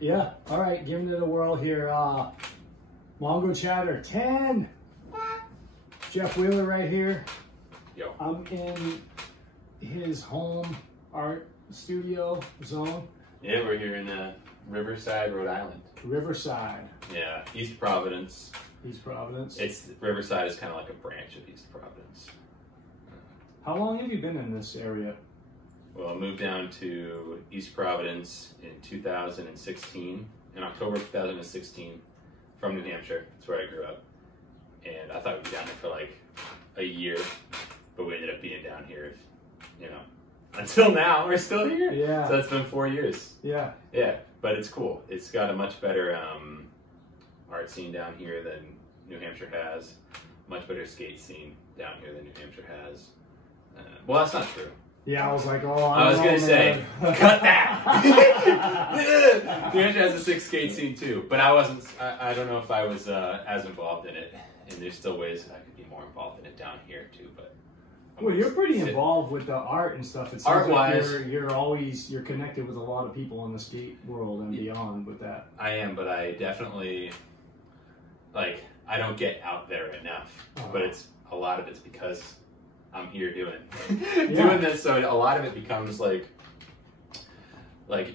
Yeah. All right, giving it a whirl here. Mongochatter 10. Jeff Wheeler right here. Yo. I'm in his home art studio zone. Yeah, we're here in Riverside, Rhode Island. Riverside. Yeah, East Providence. East Providence. Riverside is kind of like a branch of East Providence. How long have you been in this area? Well, I moved down to East Providence in 2016, in October 2016, from New Hampshire. That's where I grew up. And I thought we'd be down there for like a year, but we ended up being down here, you know, until now. We're still here. Yeah. So it's been 4 years. Yeah. Yeah, but it's cool. It's got a much better art scene down here than New Hampshire has. Much better skate scene down here than New Hampshire has. Well, that's not true. Yeah, I was like, oh, I was gonna say, cut that. New Hampshire has a sick skate scene too, but I wasn't. I don't know if I was as involved in it, and there's still ways that I could be more involved in it down here too. But well, you're pretty involved with the art and stuff. It seems art-wise, like you're connected with a lot of people in the skate world and beyond with that. I am, but I definitely I don't get out there enough. But a lot of it's because I'm here doing this, so a lot of it becomes like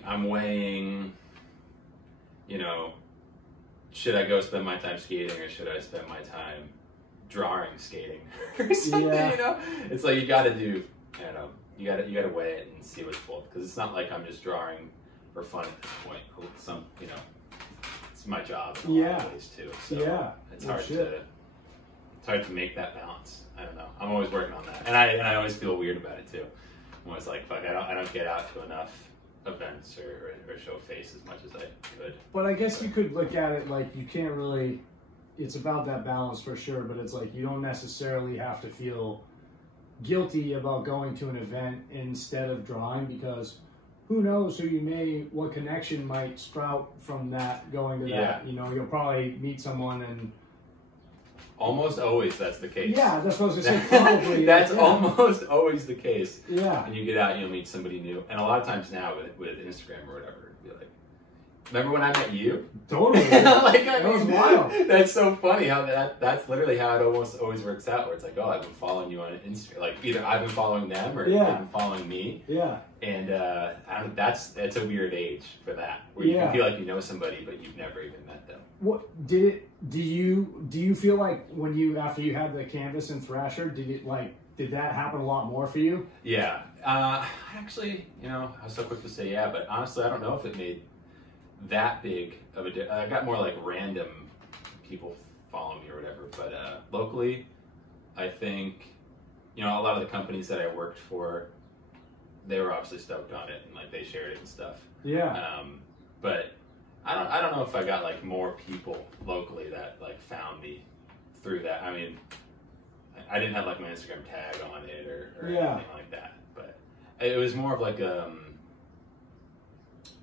I'm weighing, you know, should I go spend my time skating or should I spend my time drawing skating or something? Yeah. You know, it's like you got to do, you know, you got to weigh it and see what's both, because it's not like I'm just drawing for fun at this point. You know, it's my job in a lot of ways too. So it's hard to make that balance. I don't know. I'm always working on that, and I always feel weird about it too. I'm always like, fuck, I don't get out to enough events or show face as much as I could. But I guess you could look at it like you can't really. It's about that balance for sure, but it's like you don't necessarily have to feel guilty about going to an event instead of drawing, because who knows what connection might sprout from that going to that. You know, you'll probably meet someone and. Almost always that's the case. Yeah, that's what I was going to say. Probably. That's almost always the case. Yeah. And you get out and you'll meet somebody new. And a lot of times now with Instagram or whatever, it'd be like, remember when I met you? Totally. That was wild. That's so funny how that's literally how it almost always works out, where it's like, oh, I've been following you on Instagram. Like either I've been following them or they've been following me. Yeah. And that's a weird age for that, where you can feel like you know somebody but you've never even met them. What do you feel like when after you had the canvas and Thrasher, did that happen a lot more for you? Yeah. Actually, you know, I was so quick to say yeah, but honestly, I don't know if it made that big of a difference. I got more like random people following me or whatever, but locally, I think, you know, a lot of the companies that I worked for, they were obviously stoked on it and like they shared it and stuff. Yeah. But I don't know if I got like more people locally that like found me through that. I mean, I didn't have like my Instagram tag on it or anything like that, but it was more of like it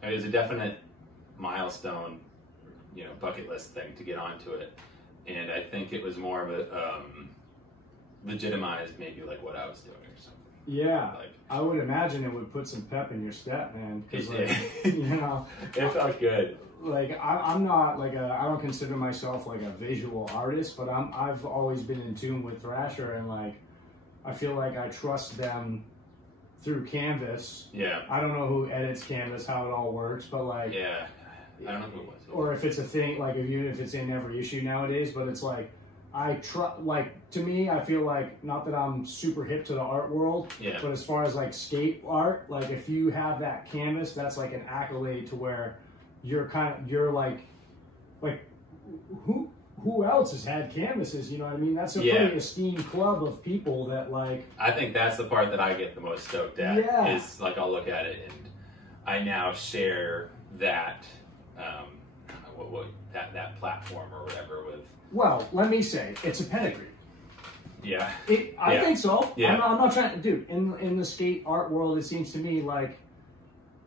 was a definite milestone, you know, bucket list thing to get onto it, and I think it was more of a legitimized maybe like what I was doing or something. Yeah, like, I would imagine it would put some pep in your step, man. Because you know, it felt good. Like I'm not like I don't consider myself like a visual artist, but I've always been in tune with Thrasher, and like I feel like I trust them through Canvas. Yeah. I don't know who edits Canvas, how it all works, but like I don't know who it was. Or if it's a thing, like if it's in every issue nowadays, but it's like to me, I feel like, not that I'm super hip to the art world, but as far as like skate art, like if you have that canvas, that's like an accolade to where you're like who else has had canvases, you know what I mean? That's a pretty esteemed club of people that like... I think that's the part that I get the most stoked at, is like I'll look at it and I now share that that platform or whatever with... Well, let me say, it's a pedigree. Yeah. I think so. Yeah. I'm not trying to... Dude, in the skate art world, it seems to me like,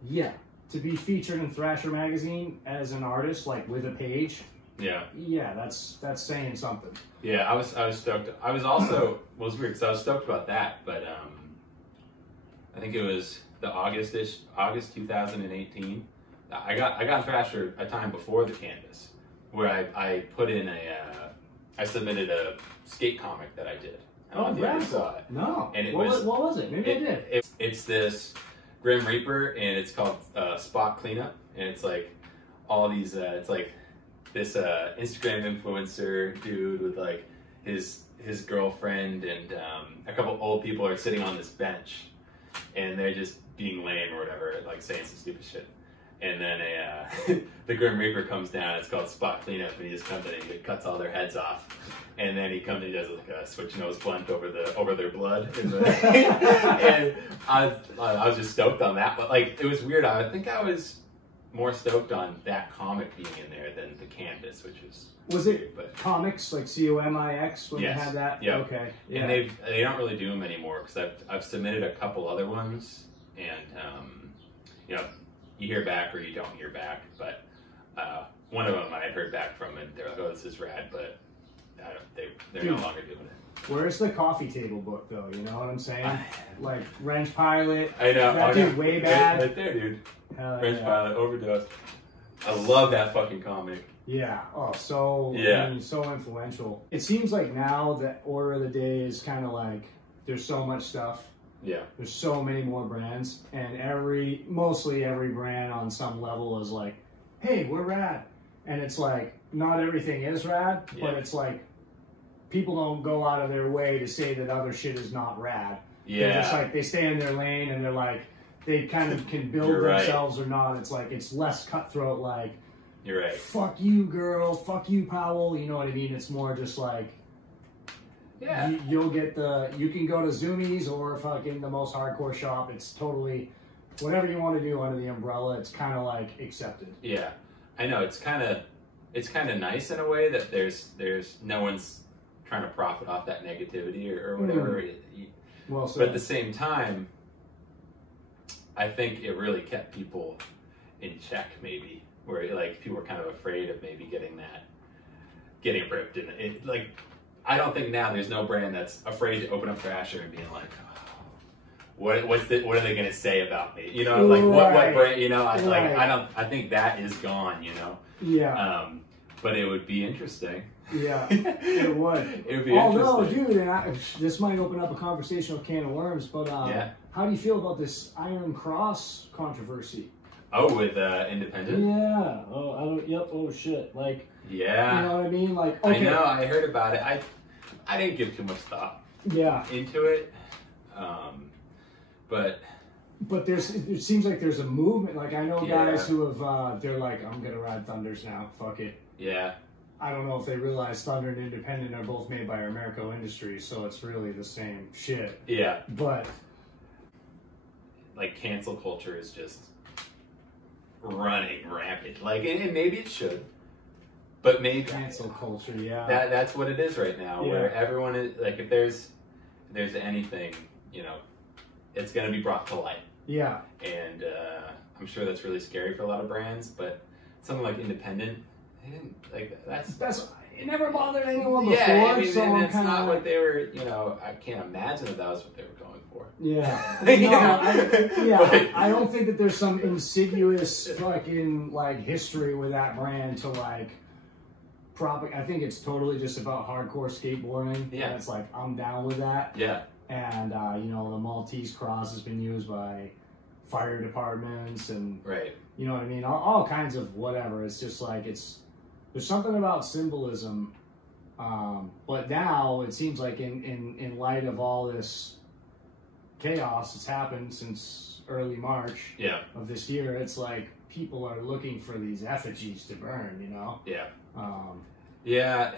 to be featured in Thrasher magazine as an artist, like with a page... Yeah, that's saying something. Yeah, I was stoked. I was also, well, it was weird because I was stoked about that, but I think it was the August 2018 I got Thrasher a time before the canvas, where I put in I submitted a skate comic that I did. I don't know if you saw it. No. And what was it? Maybe I did. It's this Grim Reaper, and it's called Spot Cleanup, and it's like all these. It's like this Instagram influencer dude with like his girlfriend and a couple old people are sitting on this bench, and they're just being lame or whatever, like saying some stupid shit. And then the Grim Reaper comes down. It's called Spot Cleanup, and he just comes in and he cuts all their heads off. And then he comes and he does like a switch nose blunt over their blood. And I was just stoked on that. But like it was weird. I think I was more stoked on that comic being in there than the canvas, which was it weird, but comics like COMIX when yes. they had that? Yeah. Okay. Yeah. And they don't really do them anymore because I've submitted a couple other ones, and you know, you hear back or you don't hear back. But one of them I had heard back from, and they're like, "Oh, this is rad," but they're no longer doing it. Where's the coffee table book though? You know what I'm saying? Like Wrench Pilot. I know. That dude way bad. Right there, dude. Wrench Pilot, Overdose. I love that fucking comic. Yeah. Oh, so I mean, so influential. It seems like now that order of the day is kind of like there's so much stuff. Yeah. There's so many more brands, and mostly every brand on some level is like, hey, we're rad. And it's like, not everything is rad, but it's like, people don't go out of their way to say that other shit is not rad. Yeah. They're just like, they stay in their lane and they're like, they kind of can build themselves or not. It's like, it's less cutthroat, like, you're right. Fuck you, girl. Fuck you, Powell. You know what I mean? It's more just like, yeah, you'll get you can go to Zoomies or fucking the most hardcore shop. It's totally, whatever you want to do under the umbrella, it's kind of like accepted. Yeah. I know, it's kind of nice in a way that there's no one's trying to profit off that negativity or whatever. Well, so but at the same time, I think it really kept people in check, maybe, where like people were kind of afraid of maybe getting ripped, and it like I don't think now there's no brand that's afraid to open up Thrasher and being like, what are they gonna say about me? You know, like what brand? You know, I think that is gone. You know. Yeah. But it would be interesting. Yeah, it would. It would be interesting. Dude, and this might open up a conversational can of worms, but how do you feel about this Iron Cross controversy? Oh, with Independent? Yeah. Oh, I don't. Yep. Oh shit. Like. Yeah. You know what I mean? Like. Okay. I know. I heard about it. I didn't give too much thought. Yeah. Into it. But it seems like there's a movement. Like I know guys who have they're like, I'm gonna ride Thunders now. Fuck it. Yeah. I don't know if they realize Thunder and Independent are both made by Americo Industries, so it's really the same shit. Yeah. But like cancel culture is just running rampant. Like, and maybe it should, but maybe cancel culture. Yeah. That's what it is right now. Yeah. Where everyone is like, if there's anything, you know, it's gonna be brought to light. Yeah. And I'm sure that's really scary for a lot of brands, but something like Independent. They didn't like that's it never bothered anyone before. Yeah, I mean, so and I'm it's not like, what they were. You know, I can't imagine that was what they were going for. Yeah, I don't think that there's some insidious fucking like history with that brand to like I think it's totally just about hardcore skateboarding. Yeah, and it's like I'm down with that. Yeah, and you know, the Maltese cross has been used by fire departments and you know what I mean, all kinds of whatever. It's just like there's something about symbolism, but now it seems like in light of all this chaos that's happened since early March of this year, it's like people are looking for these effigies to burn, you know? Yeah. Yeah,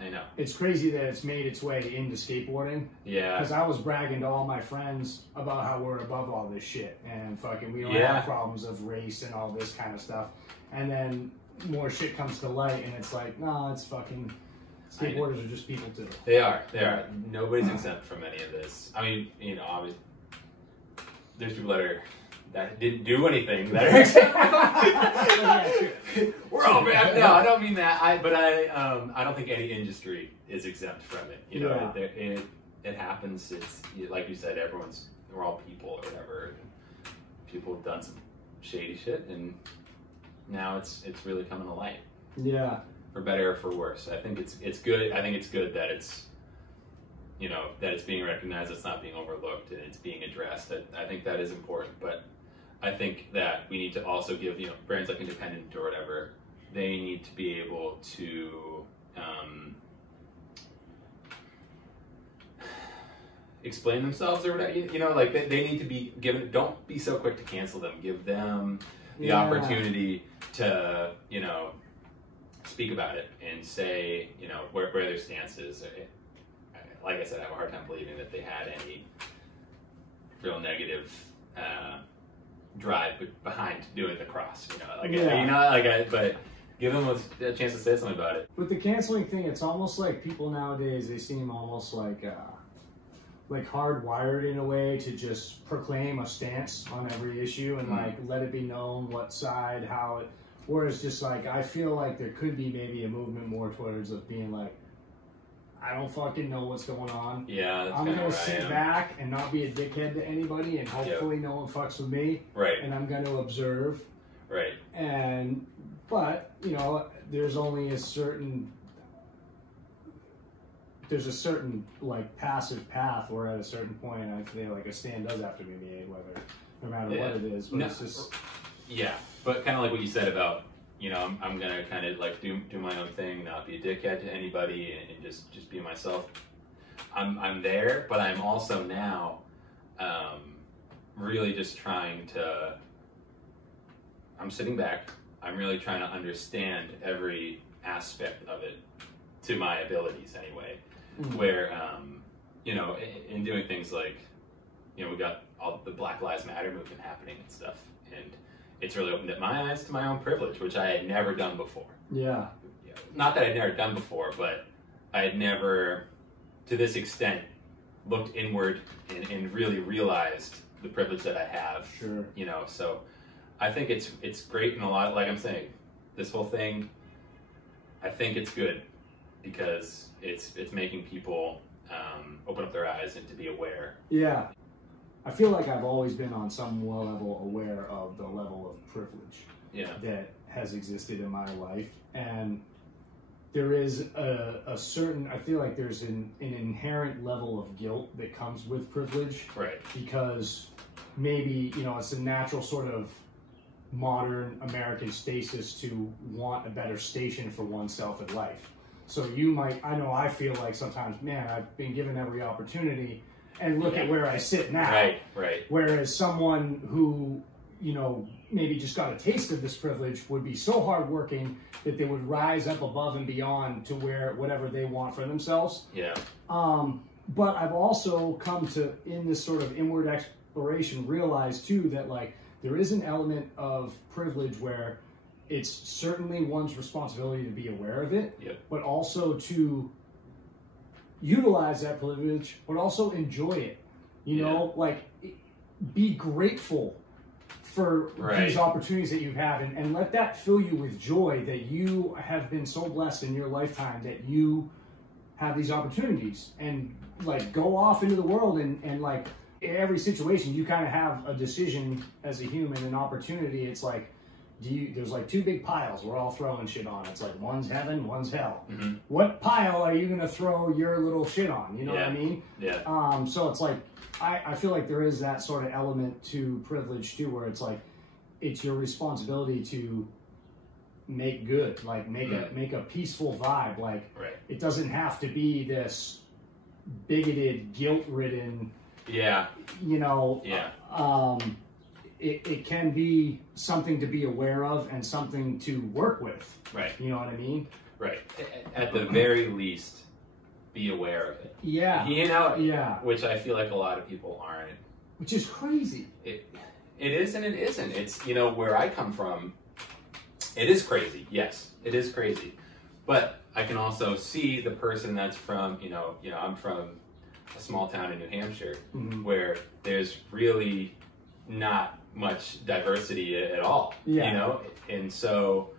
I know. It's crazy that it's made its way into skateboarding. Yeah. Because I was bragging to all my friends about how we're above all this shit and fucking we don't have problems of race and all this kind of stuff. And then more shit comes to light and it's like, no, it's fucking skateboarders are just people too. They are. Nobody's exempt from any of this. I mean, you know, obviously there's people that didn't do anything that are exempt. We're all bad. No, I don't mean that. I don't think any industry is exempt from it. You know, it happens. It's like you said, we're all people or whatever. People have done some shady shit and now it's really coming to light. Yeah. For better or for worse. I think it's good. I think it's good that it's, you know, that it's being recognized, it's not being overlooked, and it's being addressed. I think that is important, but I think that we need to also give, you know, brands like Independent or whatever, they need to be able to explain themselves or whatever. You know, like they need to be given, don't be so quick to cancel them. Give them the opportunity to, you know, speak about it and say, you know, where their stance is. Like I said, I have a hard time believing that they had any real negative drive behind doing the cross. You know, like you know, like but give them a chance to say something about it. With the canceling thing, it's almost like people nowadays, they seem almost like hardwired in a way to just proclaim a stance on every issue and like let it be known what side, how it. Whereas just like I feel like there could be maybe a movement more towards of being like, I don't fucking know what's going on. Yeah, that's I'm gonna sit back and not be a dickhead to anybody, and hopefully no one fucks with me. Right. And I'm gonna observe. Right. But you know, there's a certain like passive path where at a certain point I feel like a stand does have to be made, whether no matter what it is. But it's just but kind of like what you said about, you know, I'm gonna kind of like do my own thing, not be a dickhead to anybody, and just be myself. I'm there, but I'm also now really just trying to. I'm sitting back. I'm really trying to understand every aspect of it to my abilities anyway. Where you know, in doing things like, you know, we got all the Black Lives Matter movement happening and stuff, and it's really opened up my eyes to my own privilege, which I had never done before. Yeah. Not that I'd never done before, but I had never, to this extent, looked inward and really realized the privilege that I have. Sure. You know, so I think it's great in a lot, like I'm saying, this whole thing, I think it's good because it's making people open up their eyes and to be aware. Yeah. I feel like I've always been on some level aware of the level of privilege that has existed in my life. And there is a certain, I feel like there's an inherent level of guilt that comes with privilege. Right. Because maybe, you know, it's a natural sort of modern American stasis to want a better station for oneself in life. So you might, I know I feel like sometimes, man, I've been given every opportunity and look at where I sit now. Right. Whereas someone who, you know, maybe just got a taste of this privilege would be so hardworking that they would rise up above and beyond to where whatever they want for themselves. Yeah. But I've also come to, in this sort of inward exploration, realize too that like there is an element of privilege where it's certainly one's responsibility to be aware of it, but also to utilize that privilege, but also enjoy it. You know, like be grateful for these opportunities that you have, and let that fill you with joy that you have been so blessed in your lifetime that you have these opportunities, and like go off into the world and like in every situation you kind of have a decision as a human, an opportunity. It's like, there's like two big piles we're all throwing shit on. It's like one's heaven, one's hell. What pile are you gonna throw your little shit on? You know what I mean? Yeah. So it's like I feel like there is that sort of element to privilege too, where it's like it's your responsibility to make good, like make a peaceful vibe. Like it doesn't have to be this bigoted, guilt-ridden. Yeah. You know. Yeah. It can be something to be aware of and something to work with. Right. You know what I mean? Right. At the very least, be aware of it. Yeah. You know? Yeah. Which I feel like a lot of people aren't. Which is crazy. It is and it isn't. It's, you know, where I come from, it is crazy. Yes, it is crazy. But I can also see the person that's from, you know, I'm from a small town in New Hampshire where there's really not much diversity at all, you know? And so,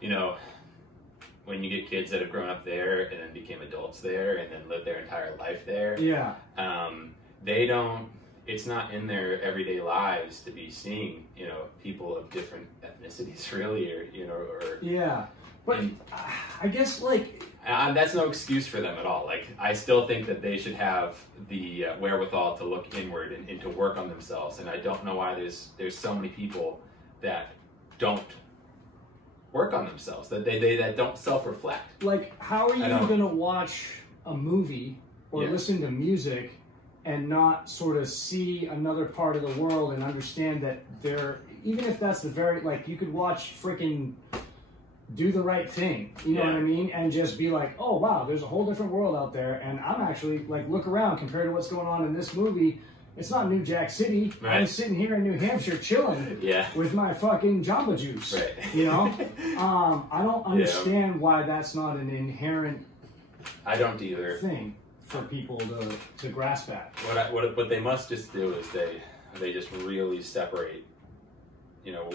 you know, when you get kids that have grown up there and then became adults there and then lived their entire life there, they don't, it's not in their everyday lives to be seeing, you know, people of different ethnicities, really, or you know, or yeah. But I guess like that's no excuse for them at all. Like I still think that they should have the wherewithal to look inward and to work on themselves. And I don't know why there's so many people that don't work on themselves, that that don't self-reflect. Like, how are you going to watch a movie or listen to music and not sort of see another part of the world and understand that even if that's the very, like, you could watch freaking Do the Right Thing, you know what I mean? And just be like, oh, wow, there's a whole different world out there. And I'm actually, like, look around compared to what's going on in this movie. It's not New Jack City. Right. I'm sitting here in New Hampshire chilling with my fucking Jamba Juice. Right. You know? I don't understand why that's not an inherent I don't either. thing for people to grasp at. What they must just do is they just really separate, you know,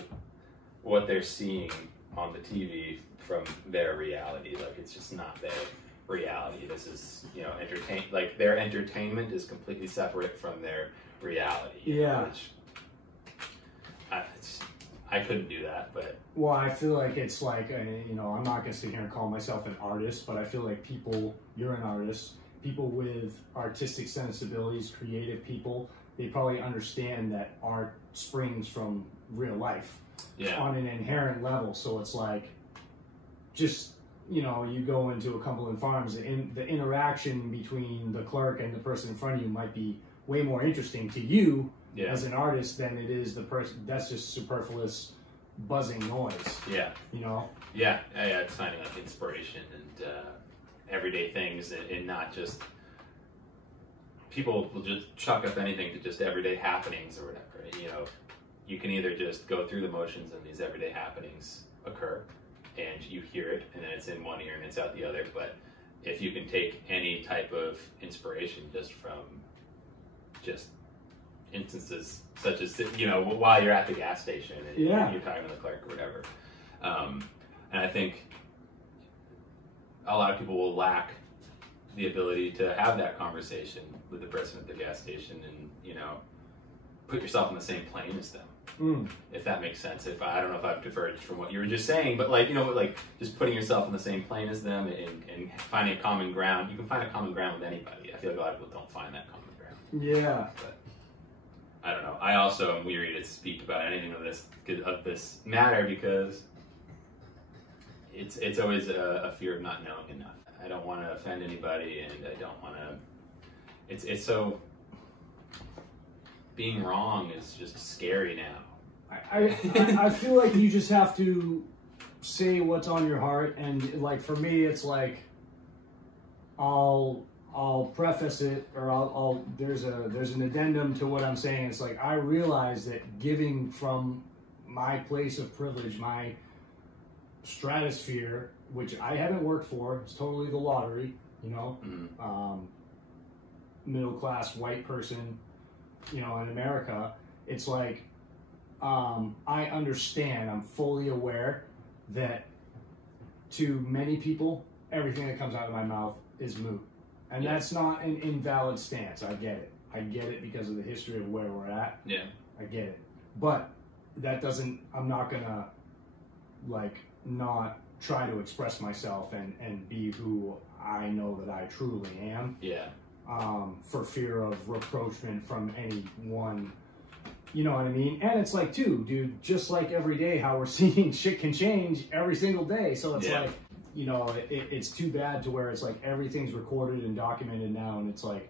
what they're seeing on the TV from their reality. Like, it's just not their reality. This is, you know, like their entertainment is completely separate from their reality. Yeah. Which I couldn't do that, but... Well, I feel like it's like, you know, I'm not going to sit here and call myself an artist, but I feel like you're an artist, people with artistic sensibilities, creative people, they probably understand that art springs from real life on an inherent level. So it's like, just, you know, you go into a Cumberland Farms, and the interaction between the clerk and the person in front of you might be way more interesting to you as an artist than it is the person. That's just superfluous buzzing noise. Yeah. You know? Yeah, it's finding like inspiration and everyday things, and not just, people will just chalk up anything to just everyday happenings or whatever. You know, you can either just go through the motions and these everyday happenings occur and you hear it and then it's in one ear and it's out the other, but if you can take any type of inspiration just from just instances such as, you know, while you're at the gas station and you're talking to the clerk or whatever, and I think a lot of people will lack the ability to have that conversation with the person at the gas station and, you know, put yourself on the same plane as them, if that makes sense. I don't know if I've diverged from what you were just saying, but like, you know, like just putting yourself on the same plane as them and finding a common ground. You can find a common ground with anybody. I feel like a lot of people don't find that common ground. Yeah. But I don't know. I also am weary to speak about anything of this matter because it's always a fear of not knowing enough. I don't want to offend anybody, and I don't want to. It's so, being wrong is just scary now. I feel like you just have to say what's on your heart, and like for me, it's like I'll preface it, or there's an addendum to what I'm saying. It's like, I realize that giving from my place of privilege, my stratosphere, which I haven't worked for, it's totally the lottery, you know, middle class white person, you know, in America. It's like, I understand, I'm fully aware that to many people, everything that comes out of my mouth is moot. And that's not an invalid stance. I get it. I get it because of the history of where we're at. Yeah. I get it. But that doesn't, I'm not gonna like not try to express myself and be who I know that I truly am. Yeah. For fear of reproachment from anyone, you know what I mean? And it's like, too, dude, just like every day, how we're seeing shit can change every single day. So it's like, you know, it's too bad to where it's like everything's recorded and documented now, and it's like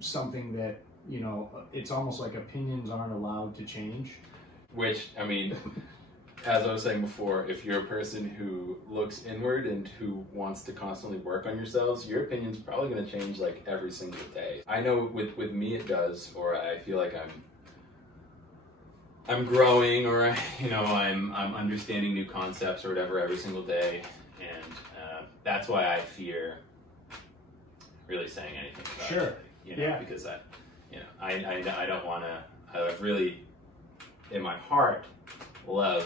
something that, you know, it's almost like opinions aren't allowed to change. Which, I mean, as I was saying before, if you're a person who looks inward and who wants to constantly work on yourselves, your opinion's probably going to change like every single day. I know with me it does, or I feel like I'm growing, or, you know, I'm understanding new concepts or whatever every single day, and that's why I fear really saying anything about it. You know, because I don't want to. I really, in my heart, love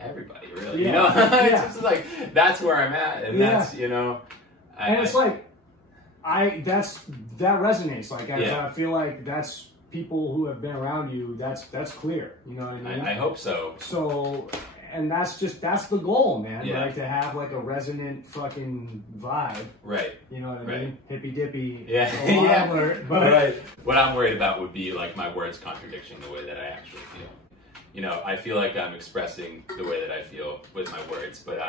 everybody. Really, you know, it's just like that's where I'm at, and that's, you know, and it's like, that resonates. Like, I feel like that's people who have been around you. That's clear. You know what I mean? I hope so. So, and that's the goal, man. Yeah. Like, to have like a resonant fucking vibe. Right. You know what I mean? Hippy dippy. Yeah. Yeah. Alert, but right. What I'm worried about would be like my words contradicting the way that I actually feel. You know, I feel like I'm expressing the way that I feel with my words, but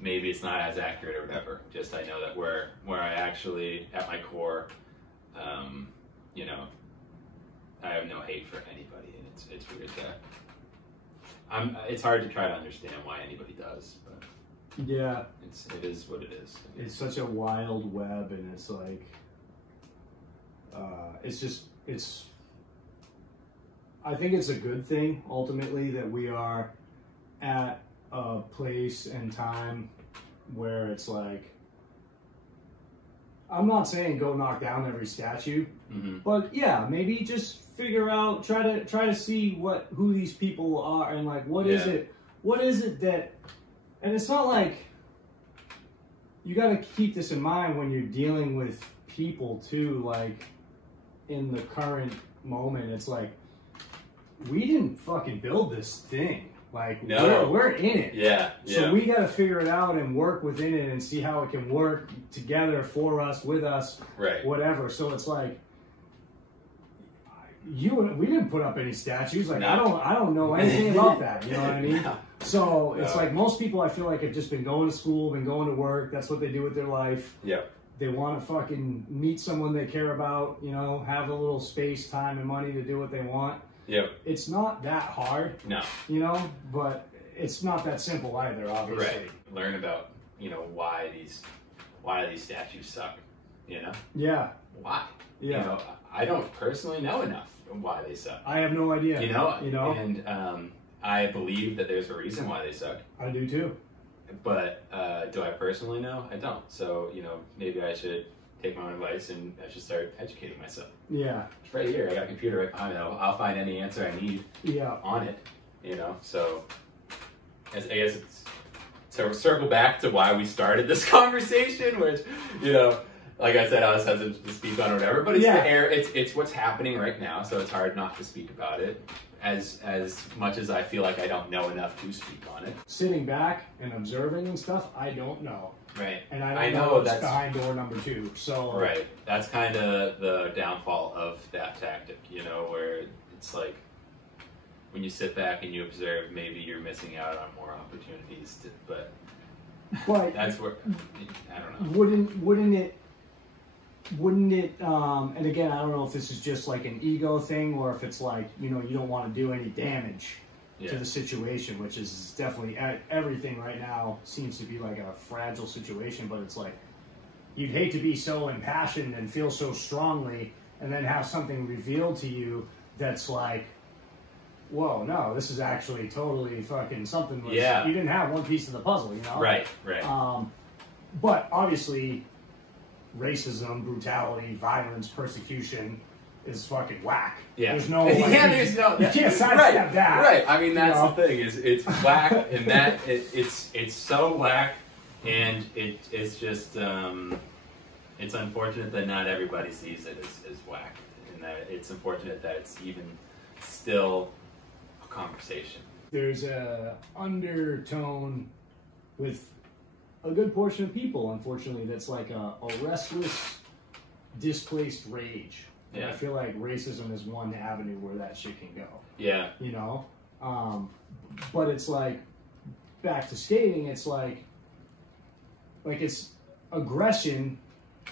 maybe it's not as accurate or whatever. Just I know that where I actually, at my core, you know, I have no hate for anybody, and it's weird that it's hard to try to understand why anybody does, but yeah, it is what it is. It's such a wild web, and it's like, I think it's a good thing ultimately that we are at a place and time where it's like, I'm not saying go knock down every statue, but yeah, maybe just figure out, try to see who these people are, and like what is it that, and it's not like, you got to keep this in mind when you're dealing with people too, like in the current moment. It's like, we didn't fucking build this thing. Like, no. we're in it. Yeah. So we got to figure it out and work within it and see how it can work together for us, with us, right? Whatever. So it's like, we didn't put up any statues. Like, no. I don't know anything about that. You know what I mean? No. So it's like most people, I feel like, have just been going to school, been going to work. That's what they do with their life. Yep. They want to fucking meet someone they care about. You know, have a little space, time, and money to do what they want. Yep. It's not that hard. No. You know, but it's not that simple either, obviously. Right. Learn about, you know, why these statues suck, you know? Yeah. Why? Yeah. You know, I don't personally know enough why they suck. I have no idea. You know? And I believe that there's a reason why they suck. I do too. But do I personally know? I don't. So, you know, maybe I should take my own advice and I should start educating myself. Yeah. It's right here. I got a computer right behind me. I'll find any answer I need on it, you know? So, I guess it's to circle back to why we started this conversation, which, you know, like I said, I was hesitant to speak on whatever, but it's it's what's happening right now, so it's hard not to speak about it. As much as I feel like I don't know enough to speak on it. Sitting back and observing and stuff, I don't know. Right. And I don't know what's behind door number 2. So right. That's kind of the downfall of that tactic, you know, where it's like when you sit back and you observe, maybe you're missing out on more opportunities but that's where I don't know. Wouldn't it, and again, I don't know if this is just like an ego thing or if it's like, you know, you don't want to do any damage to the situation, which is definitely, everything right now seems to be like a fragile situation, but it's like, you'd hate to be so impassioned and feel so strongly and then have something revealed to you that's like, whoa, no, this is actually totally fucking something. You didn't have one piece of the puzzle, you know? Right. But obviously, racism, brutality, violence, persecution is fucking whack. Yeah. There's no, like, you can't sidestep that. Right. I mean, that's the thing, is it's whack, and that it's so whack, and it's just it's unfortunate that not everybody sees it as whack, and that it's unfortunate that it's even still a conversation. There's a undertone with a good portion of people, unfortunately, that's like a restless, displaced rage. And I feel like racism is one avenue where that shit can go. Yeah. You know? But it's like, back to skating, it's like it's aggression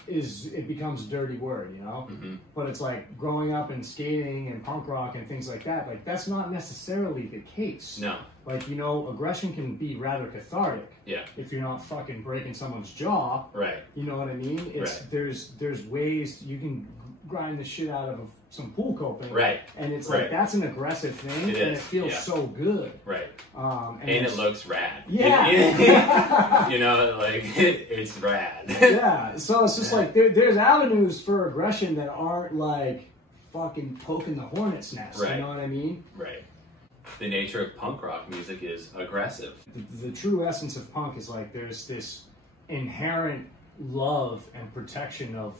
it becomes a dirty word, you know? Mm-hmm. But it's like growing up and skating and punk rock and things like that, like that's not necessarily the case. No. Like, you know, aggression can be rather cathartic. Yeah. If you're not fucking breaking someone's jaw. Right. You know what I mean? It's there's ways you can grind the shit out of some pool coping. Right. And it's like, that's an aggressive thing. And it feels so good. Right. And it looks rad. Yeah. You know, like, it's rad. Yeah. So it's just like, there's avenues for aggression that aren't like fucking poking the hornet's nest. Right. You know what I mean? Right. The nature of punk rock music is aggressive. The true essence of punk is like, there's this inherent love and protection of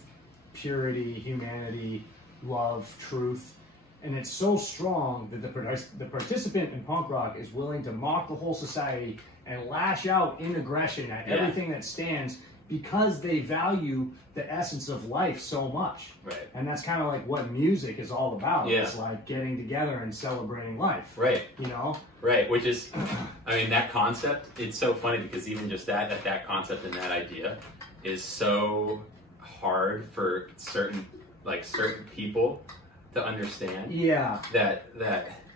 purity, humanity, love, truth. And it's so strong that the participant in punk rock is willing to mock the whole society and lash out in aggression at everything that stands, because they value the essence of life so much. Right. And that's kind of like what music is all about. Yeah. It's like getting together and celebrating life. Right. You know? Right. Which is, I mean, that concept, it's so funny because even just that concept and that idea is so hard for certain people to understand. Yeah. That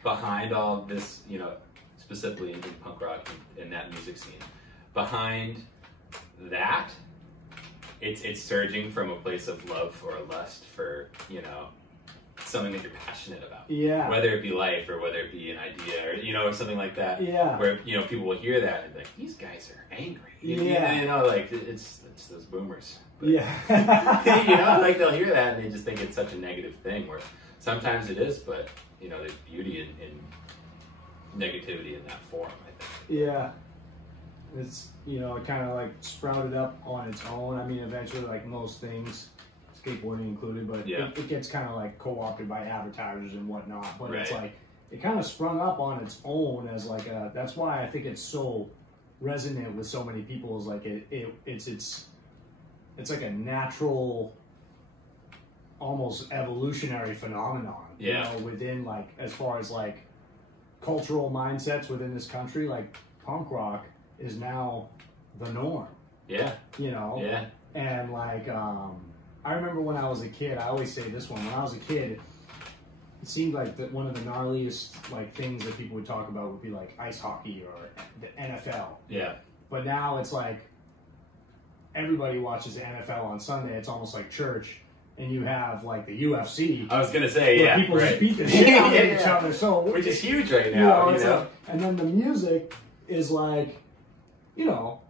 behind all this, you know, specifically in punk rock and that music scene, behind that, it's surging from a place of love or lust for, you know, something that you're passionate about. Yeah. Whether it be life or whether it be an idea or, you know, something like that. Yeah. Where, you know, people will hear that and be like, these guys are angry. Yeah. You know, like, it's those boomers. But, Yeah. you know, like they'll hear that and they just think it's such a negative thing, where sometimes it is, but, you know, there's beauty in negativity in that form, I think. Yeah. It's, you know, it kind of like sprouted up on its own. I mean, eventually, like most things, skateboarding included, but it gets kind of like co-opted by advertisers and whatnot. But it's like, it kind of sprung up on its own as like a, that's why I think it's so resonant with so many people, is like it's like a natural, almost evolutionary phenomenon. Yeah. You know, within like, as far as like cultural mindsets within this country, like punk rock is now the norm. Yeah. You know? Yeah. And like, I remember when I was a kid, I always say this one, when I was a kid, it seemed like that one of the gnarliest like things that people would talk about would be like ice hockey or the NFL. Yeah. But now it's like, everybody watches the NFL on Sunday. It's almost like church. And you have like the UFC. I was gonna say, yeah, people just beat the shit out of each other. So which is huge right now, you know. Like, and then the music is like, you know,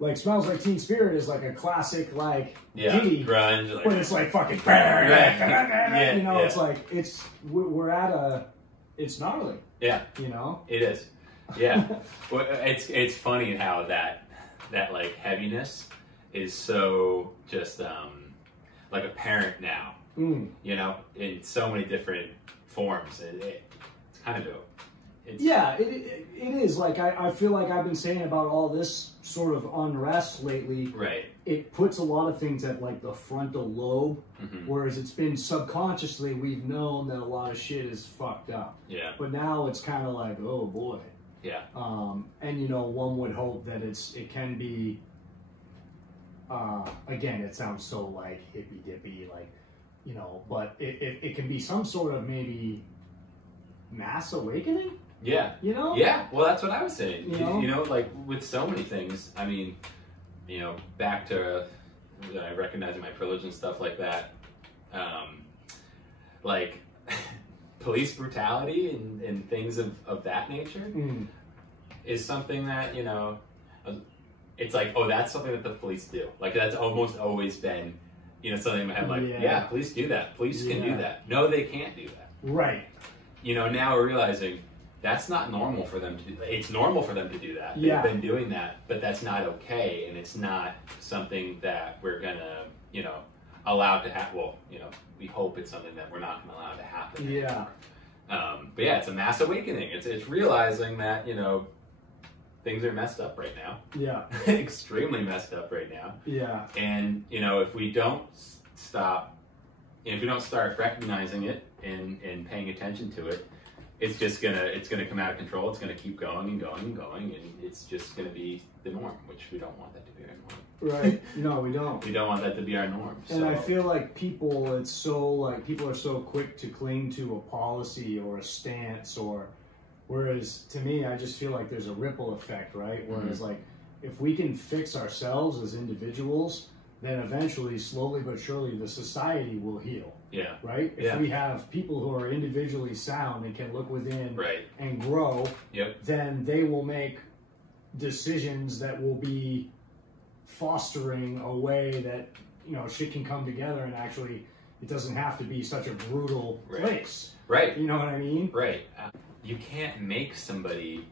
like Smells Like Teen Spirit is like a classic, like giddy, grunge, like, but it's like fucking, you know, it's like we're at a, it's gnarly. Yeah, you know, it is. Yeah, well, it's funny how that like heaviness is so just like apparent now. You know, in so many different forms. It's kind of dope. It is. Like, I feel like I've been saying about all this sort of unrest lately. Right. It puts a lot of things at, like, the frontal lobe, whereas it's been subconsciously, we've known that a lot of shit is fucked up. Yeah. But now it's kind of like, oh, boy. Yeah. And, you know, one would hope that it can be, again, it sounds so, like, hippy-dippy, like, you know, but it can be some sort of maybe mass awakening. Yeah. You know? Yeah. Well, that's what I was saying. You know, like with so many things, I mean, you know, back to recognizing my privilege and stuff like that, like police brutality and things of that nature is something that, you know, it's like, oh, that's something that the police do. Like, that's almost always been, you know, something in my head, like, yeah, police do that. Police can do that. No, they can't do that. Right. You know, now we're realizing that's not normal for them to do. It's normal for them to do that. Yeah. They've been doing that, but that's not okay, and it's not something that we're gonna, you know, allow to happen. Well, you know, we hope it's something that we're not gonna allow to happen. Yeah. But yeah, it's a mass awakening. It's realizing that, you know, things are messed up right now. Yeah. Extremely messed up right now. Yeah. And, you know, if we don't stop, if we don't start recognizing it and paying attention to it, it's gonna come out of control. It's gonna keep going and going and going, and it's just gonna be the norm, which we don't want that to be our norm. Right. No, we don't. We don't want that to be our norm. And I feel like people are so quick to cling to a policy or a stance, whereas to me, I just feel like there's a ripple effect, right? Whereas like, if we can fix ourselves as individuals, then eventually, slowly but surely, the society will heal. Yeah. Right? If we have people who are individually sound and can look within and grow, then they will make decisions that will be fostering a way that, you know, shit can come together, and actually it doesn't have to be such a brutal place. Right. You know what I mean? Right. You can't make somebody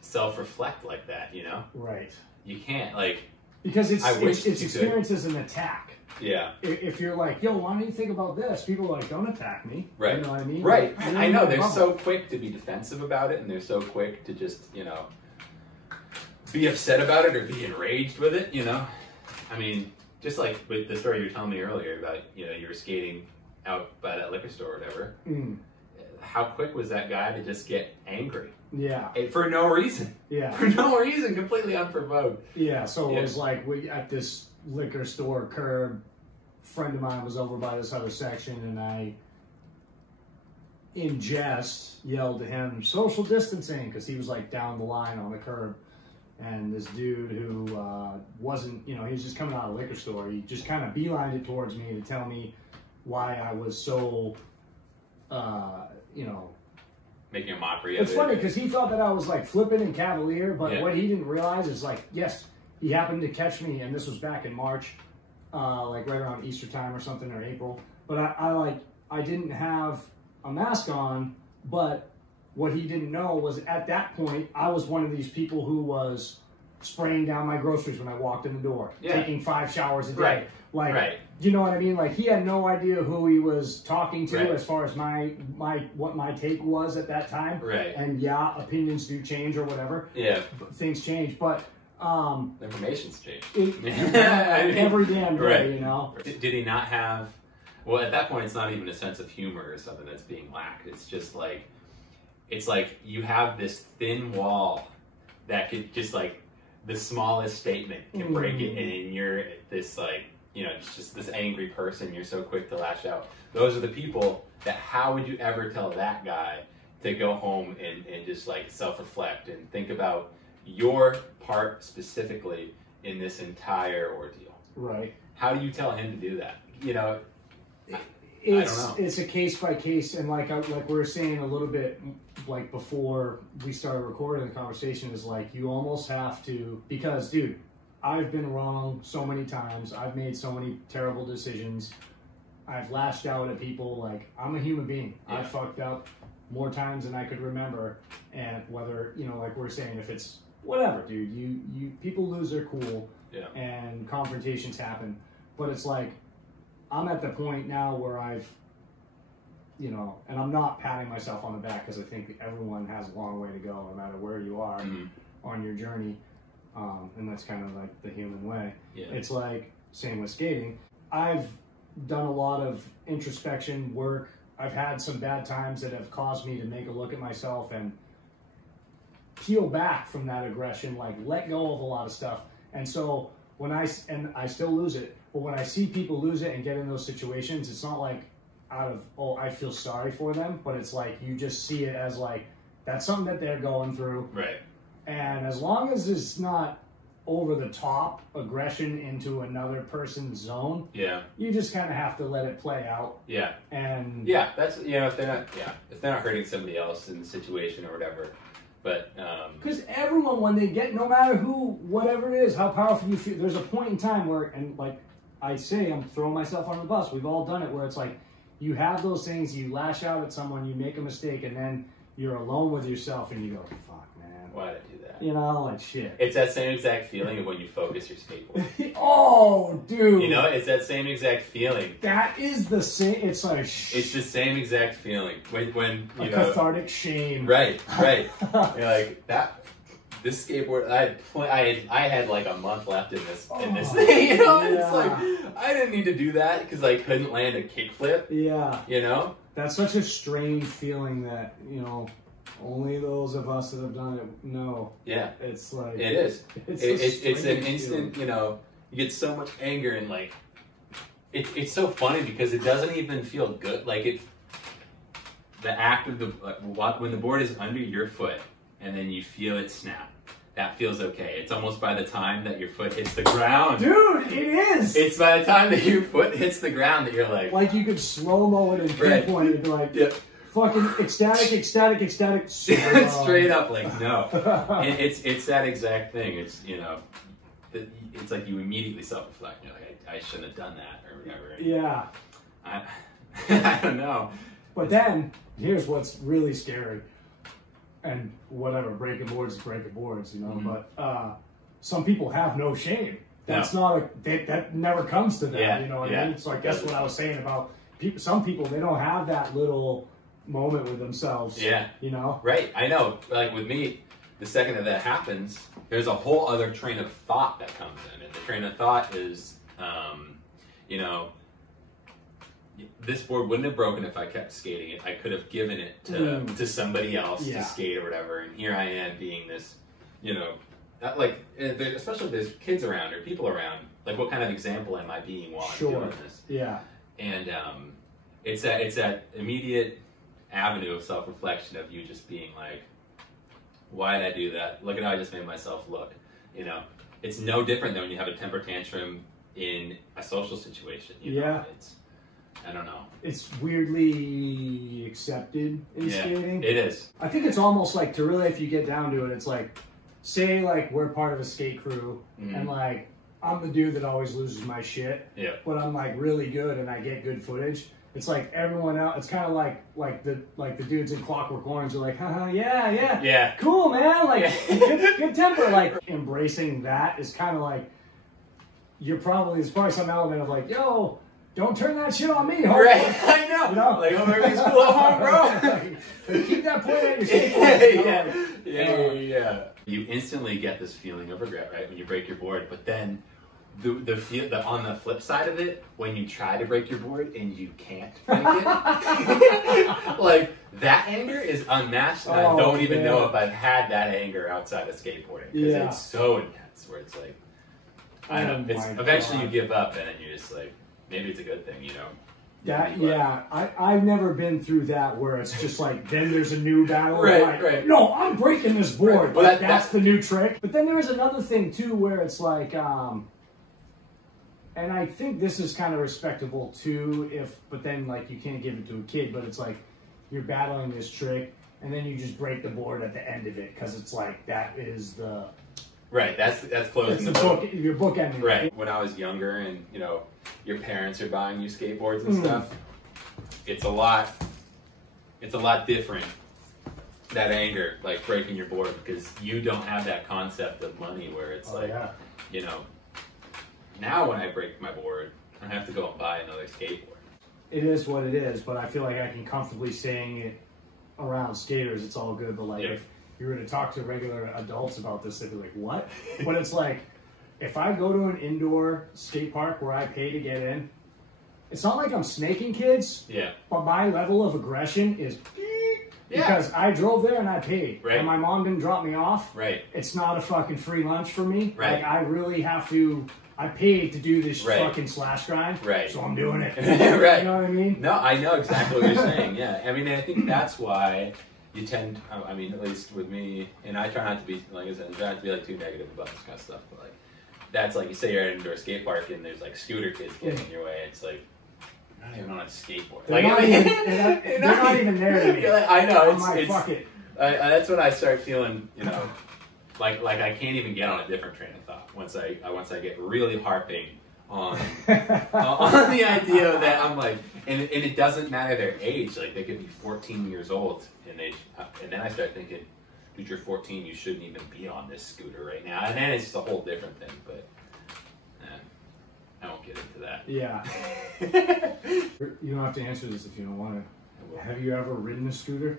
self-reflect like that, you know? Right. You can't, like, Because it's experienced as an attack. Yeah. If you're like, yo, why don't you think about this? People are like, don't attack me. Right. You know what I mean? Right. Like, I know. They're so quick to be defensive about it, and they're so quick to just, you know, be upset about it or be enraged with it, you know? I mean, just like with the story you were telling me earlier about, you know, you were skating out by that liquor store or whatever. Mm. How quick was that guy to just get angry? Yeah. For no reason. Yeah. For no reason, completely unprovoked. Yeah, so it was like at this liquor store curb, a friend of mine was over by this other section, and I, in jest, yelled to him, social distancing, because he was like down the line on the curb. And this dude who wasn't, you know, he was just coming out of the liquor store. He just kind of beelined it towards me to tell me why I was so, you know. Making a mockery of it. It's funny because he thought that I was like flippant and cavalier, but what he didn't realize is like, yes, he happened to catch me, and this was back in March, like right around Easter time or something, or April. But I didn't have a mask on, but what he didn't know was at that point, I was one of these people who was spraying down my groceries when I walked in the door, taking 5 showers a day. Right. Like, you know what I mean? Like, he had no idea who he was talking to as far as what my take was at that time. Right. And yeah, opinions do change or whatever. Yeah. Things change, but information's changed. Every damn day, you know. Did he not have? Well, at that point, it's not even a sense of humor or something that's being lacked. It's just like, it's like you have this thin wall that could just like the smallest statement can break it, and you're this like, you know, it's just this angry person. You're so quick to lash out. Those are the people that, how would you ever tell that guy to go home and just like self-reflect and think about your part specifically in this entire ordeal? Right. How do you tell him to do that? You know, it's a case by case, and like we were saying a little bit like before we started recording the conversation, is like you almost have to, because dude, I've been wrong so many times. I've made so many terrible decisions. I've lashed out at people. Like, I'm a human being. I fucked up more times than I could remember. And whether, you know, like we're saying, if it's whatever, dude, you people lose their cool and confrontations happen. But it's like, I'm at the point now where I've, you know, and I'm not patting myself on the back because I think everyone has a long way to go no matter where you are on your journey. And that's kind of like the human way. Yeah. It's like, same with skating. I've done a lot of introspection work. I've had some bad times that have caused me to make a look at myself and peel back from that aggression, like let go of a lot of stuff. And so when I still lose it, but when I see people lose it and get in those situations, it's not like out of, oh, I feel sorry for them, but it's like you just see it as like, that's something that they're going through. Right. And as long as it's not over the top aggression into another person's zone, you just kind of have to let it play out. Yeah. And that's, you know, if they're not hurting somebody else in the situation or whatever. But because everyone, when they get, no matter who, whatever it is, how powerful you feel, there's a point in time where, and like I say, I'm throwing myself on the bus. We've all done it, where it's like you have those things, you lash out at someone, you make a mistake, and then you're alone with yourself, and you go, "Fuck, man, why did I do that?" You know, like shit. It's that same exact feeling of when you focus your skateboard. Oh, dude. You know, it's that same exact feeling. That is the same. It's like it's the same exact feeling when you know, cathartic shame. Right. You're like that. This skateboard, I had like a month left in this thing. You know, it's like I didn't need to do that because I couldn't land a kickflip. Yeah. You know, that's such a strange feeling that, you know, only those of us that have done it know. Yeah. It's like it is. It's an instant. You know, you get so much anger and like it's so funny because it doesn't even feel good. Like the act of when the board is under your foot and then you feel it snap. That feels okay. It's almost by the time that your foot hits the ground. Dude, it is! It's by the time that your foot hits the ground that you're like... Like you could slow-mo it and pinpoint it and be like, fucking ecstatic. Straight up, like, no. And it's that exact thing. It's, you know, it's like you immediately self-reflect. You're like, I shouldn't have done that or whatever. Yeah. I don't know. But then, here's what's really scary. And whatever, breaking boards is breaking boards, you know, but some people have no shame. that's not that never comes to them. Yeah. You know what I mean? So I guess what I was saying about some people, they don't have that little moment with themselves. Yeah. You know? Right. I know. Like with me, the second that happens, there's a whole other train of thought that comes in. And the train of thought is, you know, this board wouldn't have broken if I kept skating it. I could have given it to somebody else to skate or whatever. And here I am being this, you know, like, especially if there's kids around or people around, like what kind of example am I being while I'm doing this? Yeah. And it's that immediate avenue of self-reflection of you just being like, why did I do that? Look at how I just made myself look. You know, it's no different than when you have a temper tantrum in a social situation. You know? I don't know. It's weirdly accepted in skating. It is. I think it's almost like, to really, if you get down to it, it's like, say like we're part of a skate crew and like I'm the dude that always loses my shit. Yeah. But I'm like really good and I get good footage. It's like everyone else. It's kind of like the dudes in Clockwork Orange are like, haha, yeah, cool, man, like good temper. Like embracing that is kind of like there's probably some element of like, yo, don't turn that shit on me, homie. Right, I know. You know? Like, everything's cool at home, bro. Like, keep that point on your skateboard. Yeah. You instantly get this feeling of regret, right, when you break your board, but then on the flip side of it, when you try to break your board and you can't break it, like that anger is unmatched. And I don't even know if I've had that anger outside of skateboarding because it's so intense. Where it's like, I don't know. It's eventually you give up and then you're just like, maybe it's a good thing, you know. I've never been through that where it's just like, then there's a new battle. Right. No, I'm breaking this board. Right. Well, that's the new trick. But then there's another thing too where it's like, and I think this is kind of respectable too, but then like you can't give it to a kid, but it's like you're battling this trick and then you just break the board at the end of it because it's like that is the... Right, that's closing the book. Your book ending. Right. When I was younger and, you know, your parents are buying you skateboards and stuff, it's a lot different, that anger, like breaking your board, because you don't have that concept of money where it's you know, now when I break my board, I have to go and buy another skateboard. It is what it is, but I feel like I can comfortably saying it around skaters, it's all good, but like if you were to talk to regular adults about this, they'd be like, what? But it's like, if I go to an indoor skate park where I pay to get in, it's not like I'm snaking kids, but my level of aggression is because I drove there and I paid, and my mom didn't drop me off. Right. It's not a fucking free lunch for me. Right. Like, I really have to, I paid to do this fucking slash grind, so I'm doing it. Right. You know what I mean? No, I know exactly what you're saying, I mean, I think that's why you tend, I mean, at least with me, and I try not to be, like I said, I try not to be like too negative about this kind of stuff, but like, that's like, you say you're at an indoor skate park and there's like scooter kids getting in your way, it's like, you're not even on a skateboard. They're not even there to me. Like, I know, fuck it. That's when I start feeling, you know, like I can't even get on a different train of thought once I get really harping on the idea that I'm like, and it doesn't matter their age, like they could be 14 years old, and then I start thinking, dude, you're 14, you shouldn't even be on this scooter right now, and then it's just a whole different thing, but I won't get into that. Yeah. You don't have to answer this if you don't want to. Have you ever ridden a scooter?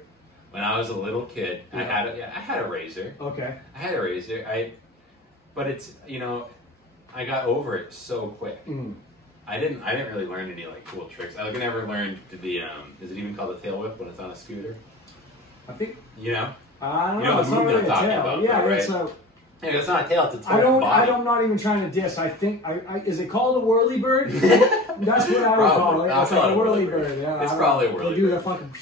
When I was a little kid, I had a Razor. Okay. I had a Razor. But it's, you know, I got over it so quick. I didn't really learn any like cool tricks. I never learned the is it even called a tail whip when it's on a scooter? I think. You know? I don't know. It's not really a tail. It's not a tail. It's a total body. I'm not even trying to diss. I think is it called a whirly bird? That's what I would call it. It's like a whirly bird. Yeah. It's probably a whirly bird. They do the fucking.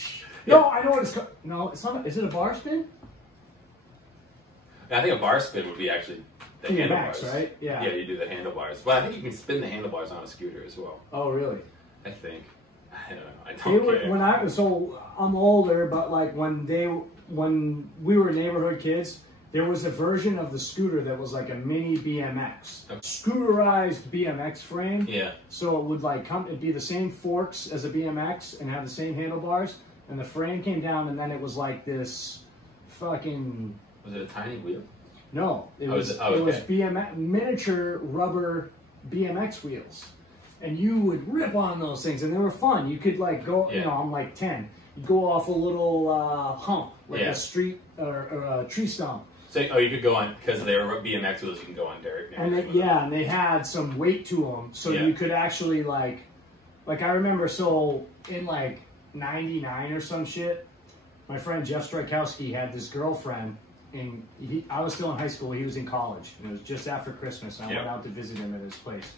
No, I know what it's called. No, it's not. Is it a bar spin? I think a bar spin would be actually the handlebars, right? Yeah. Yeah, you do the handlebars. But I think you can spin the handlebars on a scooter as well. Oh, really? I think. I don't know. I don't care. I'm older, but like when we were neighborhood kids, there was a version of the scooter that was like a mini BMX, a scooterized BMX frame. Yeah. So it would like it'd be the same forks as a BMX and have the same handlebars, and the frame came down, and then it was like this fucking. Was it a tiny wheel? No, it was BMX, miniature rubber BMX wheels, and you would rip on those things, and they were fun. You could like go, you know, I'm like 10. You go off a little hump, like a street or a tree stump. So, you could go on, because they were BMX wheels, you can go on dirt. And and they had some weight to them, so you could actually like I remember, so in like 99 or some shit, my friend Jeff Strykowski had this girlfriend, and I was still in high school, he was in college, and it was just after Christmas, and I went out to visit him at his place.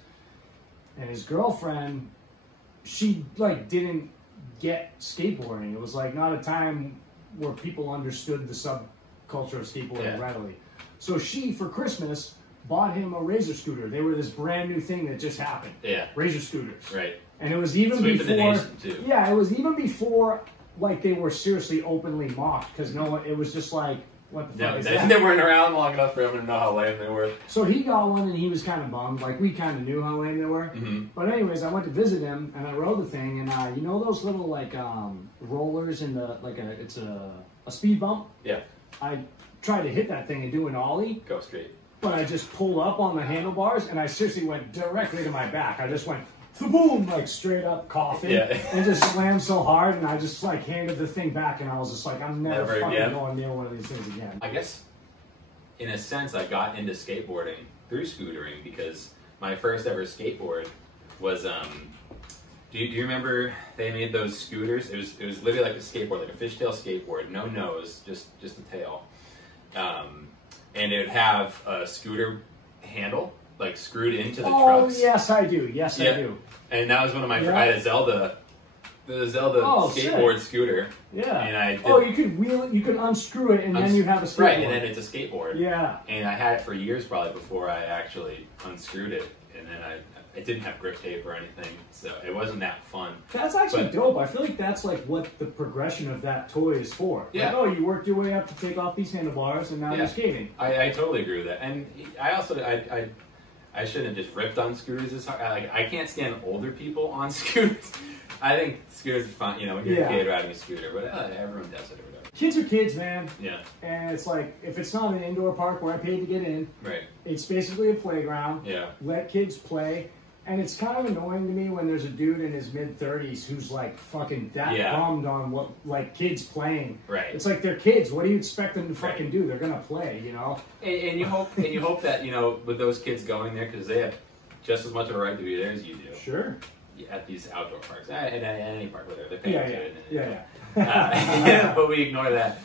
And his girlfriend, she like didn't get skateboarding. It was like not a time where people understood the subculture of skateboarding readily. So she, for Christmas, bought him a Razor scooter. They were this brand new thing that just happened. Yeah. Razor scooters. Right. And it was even before. The nation too. Yeah, it was even before like they were seriously openly mocked, because no one. It was just like, what the fuck is that? They weren't around long enough for him to know how lame they were. So he got one, and he was kind of bummed. Like, we kind of knew how lame they were. But anyways, I went to visit him, and I rode the thing, and you know those little like rollers in the it's a speed bump. Yeah. I tried to hit that thing and do an ollie. Go straight. But I just pulled up on the handlebars, and I seriously went directly to my back. I just went, boom, like straight up coughing, and just slammed so hard, and I just like handed the thing back, and I was just like, I'm never fucking going near one of these things again. I guess, in a sense, I got into skateboarding through scootering, because my first ever skateboard was, do you remember they made those scooters? It was literally like a skateboard, like a fishtail skateboard, no nose, just a tail. And it would have a scooter handle, like screwed into the trucks. Oh, yes, I do. Yes, I do. And that was one of my. I had the Zelda skateboard scooter. Yeah. And I did, you could wheel it. You could unscrew it, and then you have a skateboard. Right, and then it's a skateboard. Yeah. And I had it for years probably before I actually unscrewed it, and then I didn't have grip tape or anything, so it wasn't that fun. That's actually dope. I feel like that's like what the progression of that toy is for. Yeah. Like, oh, you worked your way up to take off these handlebars, and now you're skating. I totally agree with that. And I also, I shouldn't have just ripped on scooters as hard. Like, I can't stand older people on scooters. I think scooters are fun, you know, when you're a kid riding a scooter, but everyone does it or whatever. Kids are kids, man. Yeah. And it's like, if it's not an indoor park where I paid to get in, it's basically a playground. Yeah. Let kids play. And it's kind of annoying to me when there's a dude in his mid-30s who's like fucking bummed on what, like, kids playing. Right. It's like, they're kids. What do you expect them to fucking do? They're gonna play, you know. And you hope that, you know, with those kids going there, because they have just as much of a right to be there as you do. Sure. At these outdoor parks, at any park, whether they're paying to it. Yeah. But we ignore that.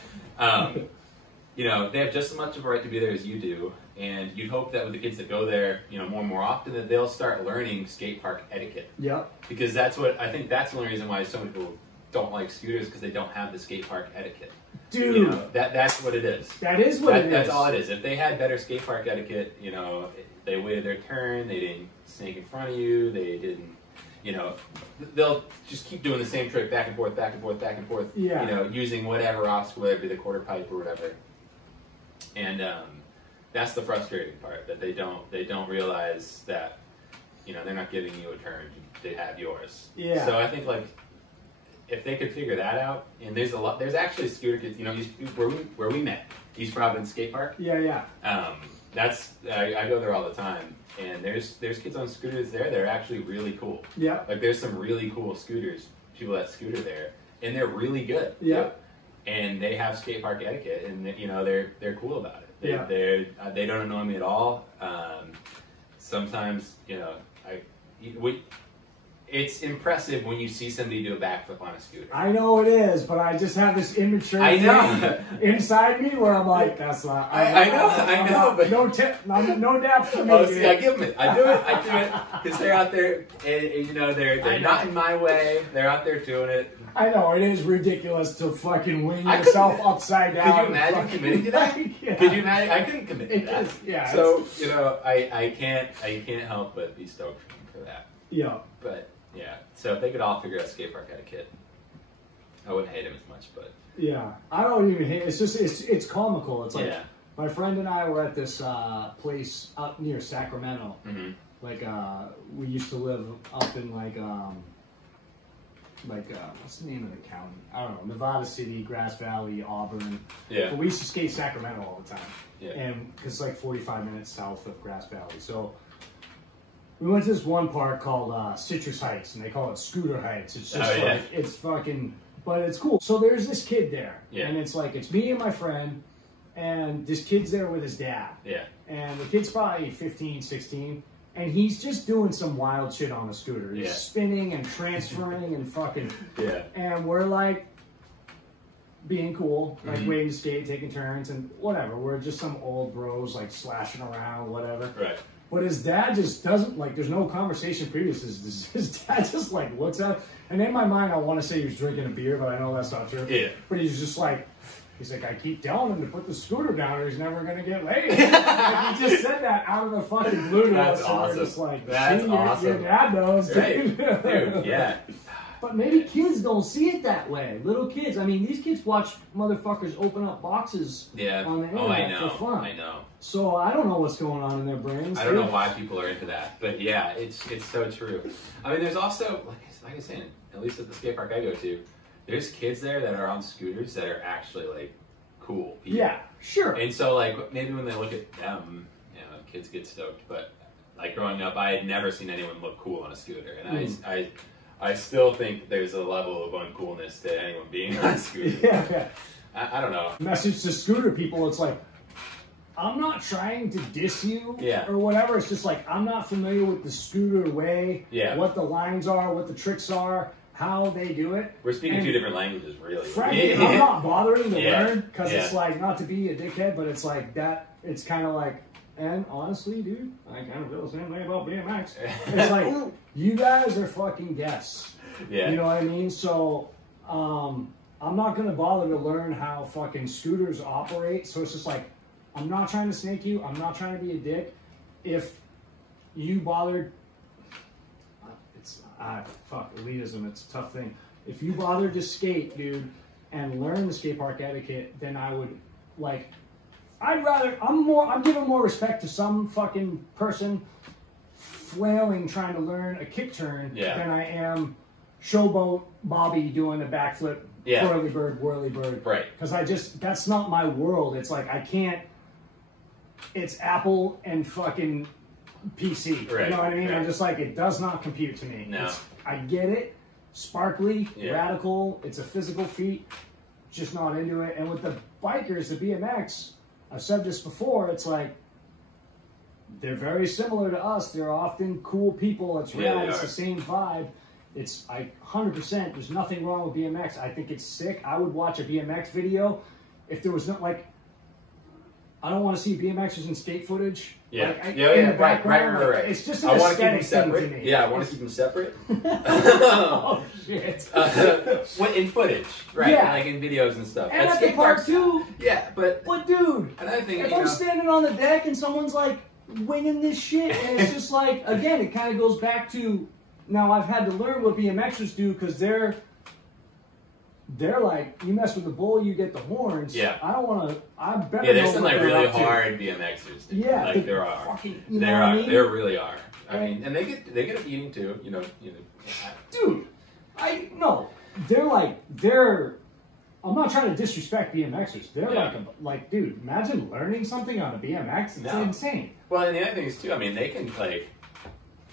You know, they have just as much of a right to be there as you do. And you'd hope that with the kids that go there, you know, more and more often, that they'll start learning skate park etiquette. Yep. Because that's what, I think that's the only reason why so many people don't like scooters, because they don't have the skate park etiquette. Dude. You know, that's what it is. That is what it is. That's all it is. If they had better skate park etiquette, you know, they waited their turn, they didn't snake in front of you, they didn't, you know, they'll just keep doing the same trick back and forth, back and forth, back and forth, you know, using whatever obstacle, whether it be the quarter pipe or whatever. And, that's the frustrating part, that they don't realize that, you know, they're not giving you a turn to have yours. Yeah. So I think, like, if they could figure that out, and there's actually scooter kids, you know, where we met, East Providence Skate Park. Yeah. That's I go there all the time, and there's kids on scooters there. They're actually really cool. Yeah. Like, there's some really cool people that scooter there, and they're really good. Yeah. And they have skate park etiquette, and you know, they're cool about it. They don't annoy me at all. Sometimes, you know, it's impressive when you see somebody do a backflip on a scooter. I know it is, but I just have this immature thing inside me where I'm like, that's not. I know, but no depth for me. Oh, see, I give them it. I do it because they're out there, and you know, they're not in my way. They're out there doing it. I know, it is ridiculous to fucking wing yourself upside down. Could you imagine committing to that? Could you imagine? I couldn't commit to that. Yeah. So, you know, I can't help but be stoked for that. Yeah. But, yeah. So if they could all figure out skate park etiquette, I wouldn't hate them as much, but. Yeah. I don't even hate it. It's just, it's comical. It's like, my friend and I were at this place up near Sacramento. Mm-hmm. Like, we used to live up in, like, what's the name of the county? I don't know, Nevada City, Grass Valley, Auburn. Yeah. But we used to skate Sacramento all the time. Yeah. And because it's like 45 minutes south of Grass Valley. So we went to this one park called Citrus Heights, and they call it Scooter Heights. It's just it's fucking, but it's cool. So there's this kid there, and it's like, it's me and my friend, and this kid's there with his dad. Yeah. And the kid's probably 15, 16, and he's just doing some wild shit on a scooter. He's spinning and transferring and fucking, and we're like, being cool, like waiting to skate, taking turns, and whatever. We're just some old bros, like slashing around, whatever. Right. But his dad just doesn't, like, there's no conversation previous. His dad just, like, looks at him. And in my mind, I want to say he was drinking a beer, but I know that's not true. Yeah. But he's just like, I keep telling him to put the scooter down or he's never going to get laid. Like, he just said that out of the fucking blue to us. That's awesome. We're just like, that's awesome. Your dad knows. Right. Dude, yeah. But maybe kids don't see it that way. Little kids. I mean, these kids watch motherfuckers open up boxes on the internet for fun. I know. So I don't know what's going on in their brains. I don't know why people are into that, but yeah, it's so true. I mean, there's also, like I was saying, at least at the skate park I go to, there's kids there that are on scooters that are actually like cool people. Yeah, sure. And so like maybe when they look at them, you know, kids get stoked. But like growing up, I had never seen anyone look cool on a scooter, and I still think there's a level of uncoolness to anyone being on a scooter. Yeah. I don't know. Message to scooter people, it's like, I'm not trying to diss you or whatever. It's just like, I'm not familiar with the scooter way, what the lines are, what the tricks are, how they do it. We're speaking two different languages, really. Frankly, I'm not bothering to learn because it's like, not to be a dickhead, but it's like that, it's kind of like, and honestly, dude, I kind of feel the same way about BMX. It's like, you guys are fucking guests. Yeah. You know what I mean? So, I'm not going to bother to learn how fucking scooters operate. So it's just like, I'm not trying to snake you. I'm not trying to be a dick. If you bothered, fuck, elitism, it's a tough thing. If you bothered to skate, dude, and learn the skate park etiquette, then I would, like, I'm giving more respect to some fucking person flailing trying to learn a kick turn than I am Showboat Bobby doing a backflip, whirly bird. Right. Because that's not my world. It's like, I can't, it's Apple and fucking PC. Right. You know what I mean? Right. I'm just like, it does not compute to me. No. I get it. Sparkly, radical. It's a physical feat. Just not into it. And with the bikers, the BMX, I've said this before, it's like, they're very similar to us. They're often cool people. It's rad. It's the same vibe. It's 100%. There's nothing wrong with BMX. I think it's sick. I would watch a BMX video if there was not like. I don't want to see BMXers in skate footage. Yeah, in the background. Right. It's just an aesthetic thing to me. Yeah, I want to keep them separate. Oh shit! In footage, right? Yeah. Like in videos and stuff. And at the park too. Yeah, but dude, another thing, if I'm standing on the deck and someone's like winging this shit, and it's just like, again, it kind of goes back to. Now I've had to learn what BMXers do because they're like, you mess with the bull, you get the horns. Yeah. I don't want to. I better. Yeah, there's some like really hard BMXers. Dude. Yeah, like there are. Fucking, you know what I mean? There really are. I mean, and they get a beating too. You know. Dude, I'm not trying to disrespect BMXers. They're like, dude, imagine learning something on a BMX. It's insane. Well, and the other thing is too. I mean, they can like.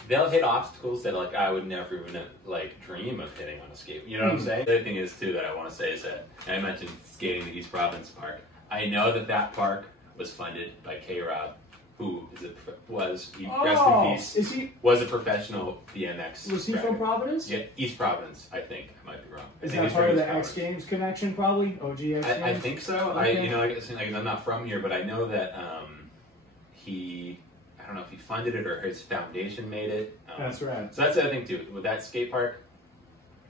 They'll hit obstacles that like I would never even like dream of hitting on a skate. You know what I'm saying? The other thing is too that I want to say is that I mentioned skating the East Providence Park. I know that park was funded by K-Rob, who rest in peace. Was a professional BMX. Was he from Providence? Yeah, East Providence. I think I might be wrong. Is that part of the X Games connection? Probably OG X Games. I think so. Okay. I guess I'm not from here, but I know that he. I don't know if he funded it or his foundation made it. That's right. So that's the other thing too. With that skate park,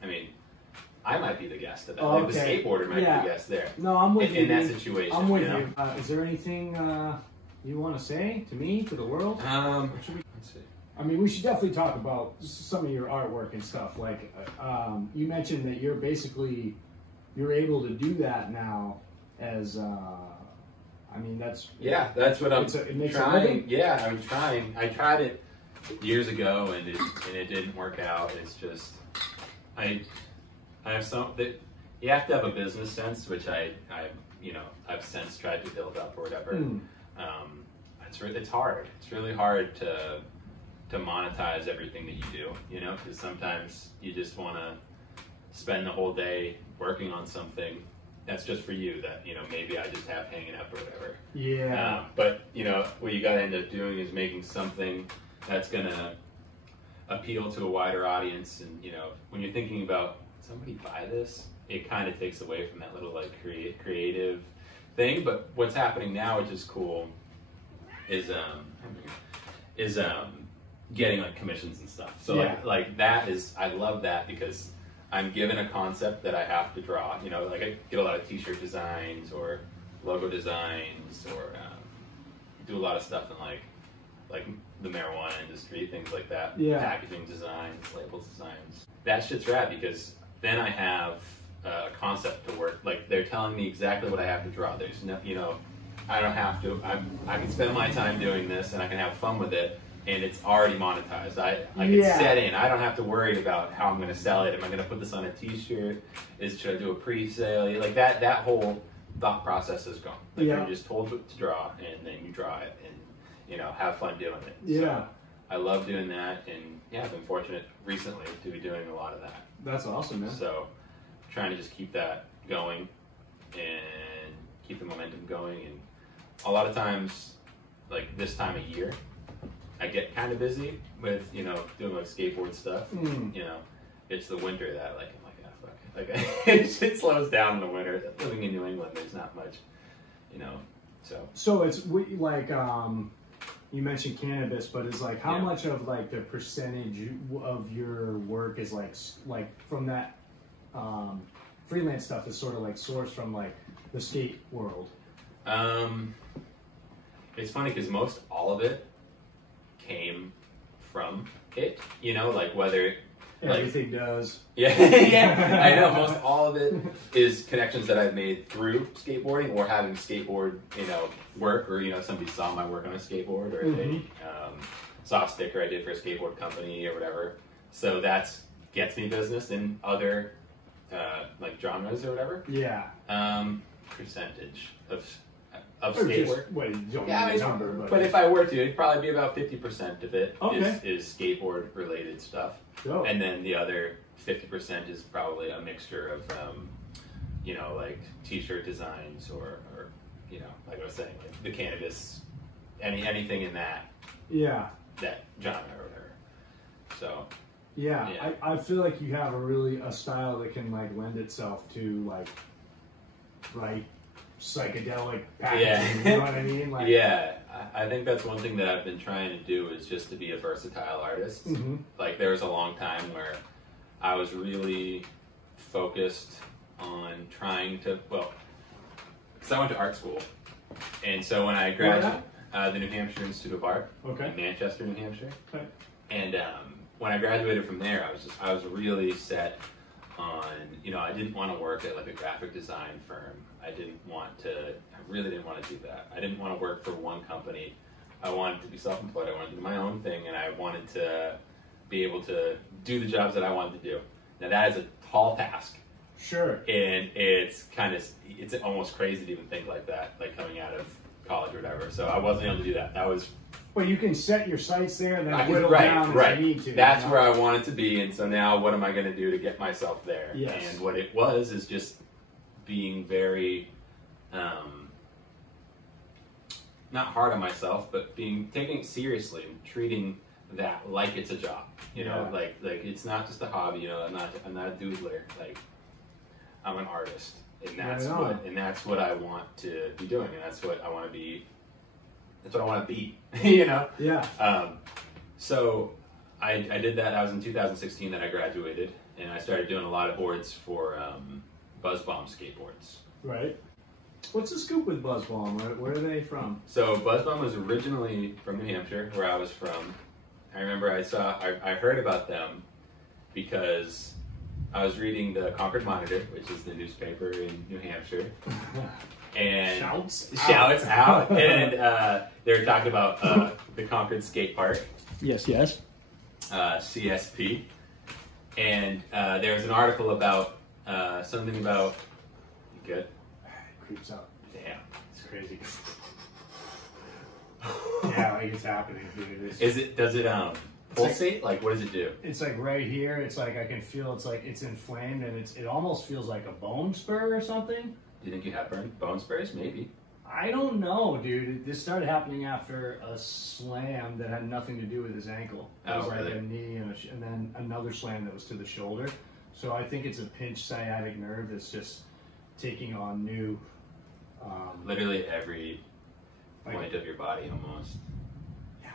I mean, I might be the guest of that. Like the skateboarder might be the guest there. No, I'm with you. In that situation. I'm with you. Is there anything you want to say to me, to the world? Let's see. I mean, we should definitely talk about some of your artwork and stuff. Like, you mentioned that you're able to do that now as... I mean, that's what I'm trying. Yeah, I'm trying. I tried it years ago, and it didn't work out. It's just I have some that you have to have a business sense, which I've since tried to build up or whatever. It's hard. It's really hard to monetize everything that you do, you know, because sometimes you just want to spend the whole day working on something that's just for you that, you know, maybe I just have hanging up or whatever. Yeah. But, you know, what you got to end up doing is making something that's going to appeal to a wider audience. And, you know, when you're thinking about somebody buy this, it kind of takes away from that little like creative thing. But what's happening now, which is cool, is getting like commissions and stuff. So like that is, I love that because I'm given a concept that I have to draw. You know, like I get a lot of t-shirt designs or logo designs, or do a lot of stuff in like the marijuana industry, things like that. Yeah. Packaging designs, label designs. That shit's rad because then I have a concept to work. Like they're telling me exactly what I have to draw. There's no, you know, I don't have to. I can spend my time doing this and I can have fun with it. And it's already monetized. I can set in. I don't have to worry about how I'm going to sell it. Am I going to put this on a T-shirt? Should I do a pre-sale? Like that whole thought process is gone. Like you're just told what to draw, and then you draw it, and you know, have fun doing it. Yeah. So I love doing that, and yeah, I've been fortunate recently to be doing a lot of that. That's awesome, man. So trying to just keep that going and keep the momentum going, and a lot of times, like this time of year, I get kind of busy with, you know, doing like skateboard stuff. You know, it's the winter that like, I'm like, ah, fuck. Like, it slows down in the winter. Living in New England, there's not much, you know, so. So it's like, you mentioned cannabis, but it's like, how much of like the percentage of your work is like from that freelance stuff is sort of like sourced from like the skate world? It's funny because most all of it came from it, you know, like whether everything does. Yeah, yeah. I know most all of it is connections that I've made through skateboarding or having skateboard, you know, work, or you know, somebody saw my work on a skateboard, or they saw a sticker I did for a skateboard company or whatever. So that's gets me business in other like genres or whatever. Yeah. Percentage of skate work. Well, you don't yeah, need a number, but if I were to, it'd probably be about 50% of it okay. is skateboard related stuff. Oh. And then the other 50% is probably a mixture of, you know, like t-shirt designs or, you know, like I was saying, like the cannabis, anything in that that genre or whatever. So yeah. I feel like you have a style that can like lend itself to like psychedelic packaging, you know what I mean? Like, yeah, I think that's one thing that I've been trying to do is just to be a versatile artist. Like there was a long time where I was really focused on trying to, well, because I went to art school, and so when I graduated, the New Hampshire Institute of Art in Manchester, New Hampshire, and when I graduated from there, I was really set on, you know, I didn't want to work at like a graphic design firm. I really didn't want to do that. I didn't want to work for one company. I wanted to be self-employed. I wanted to do my own thing, and I wanted to be able to do the jobs that I wanted to do. Now that is a tall task. Sure. And it's almost crazy to even think like that, like coming out of college or whatever. So I wasn't able to do that. That was. Well, you can set your sights there and then whittle down as you need to. That's where I wanted to be, and so now what am I going to do to get myself there? Yes. And what it was is just being very, not hard on myself, but taking it seriously and treating that like it's a job. You know, like it's not just a hobby. You know, I'm not a doodler. Like I'm an artist, and that's what I want to be doing, and that's what I want to be. That's what I want to be, you know? Yeah. So I did that. I was in 2016 that I graduated, and I started doing a lot of boards for Buzz Bomb skateboards. Right. What's the scoop with Buzz Bomb? Where are they from? So Buzz Bomb was originally from New Hampshire, where I was from. I remember I heard about them because I was reading the Concord Monitor, which is the newspaper in New Hampshire. And shouts out. And they were talking about the Concord Skate Park. Yes. CSP. And there was an article about Something about, you good? It creeps up. Damn, it's crazy. Yeah, like it's happening, dude. Does it pulsate? Like, what does it do? It's like right here. It's like I can feel. It's like it's inflamed, and it almost feels like a bone spur or something. Do you think you have bone spurs? Maybe. I don't know, dude. This started happening after a slam that had nothing to do with his ankle. It was like a knee and then another slam that was to the shoulder. So I think it's a pinched sciatic nerve that's just taking on new. Literally every point of your body, almost. Yeah.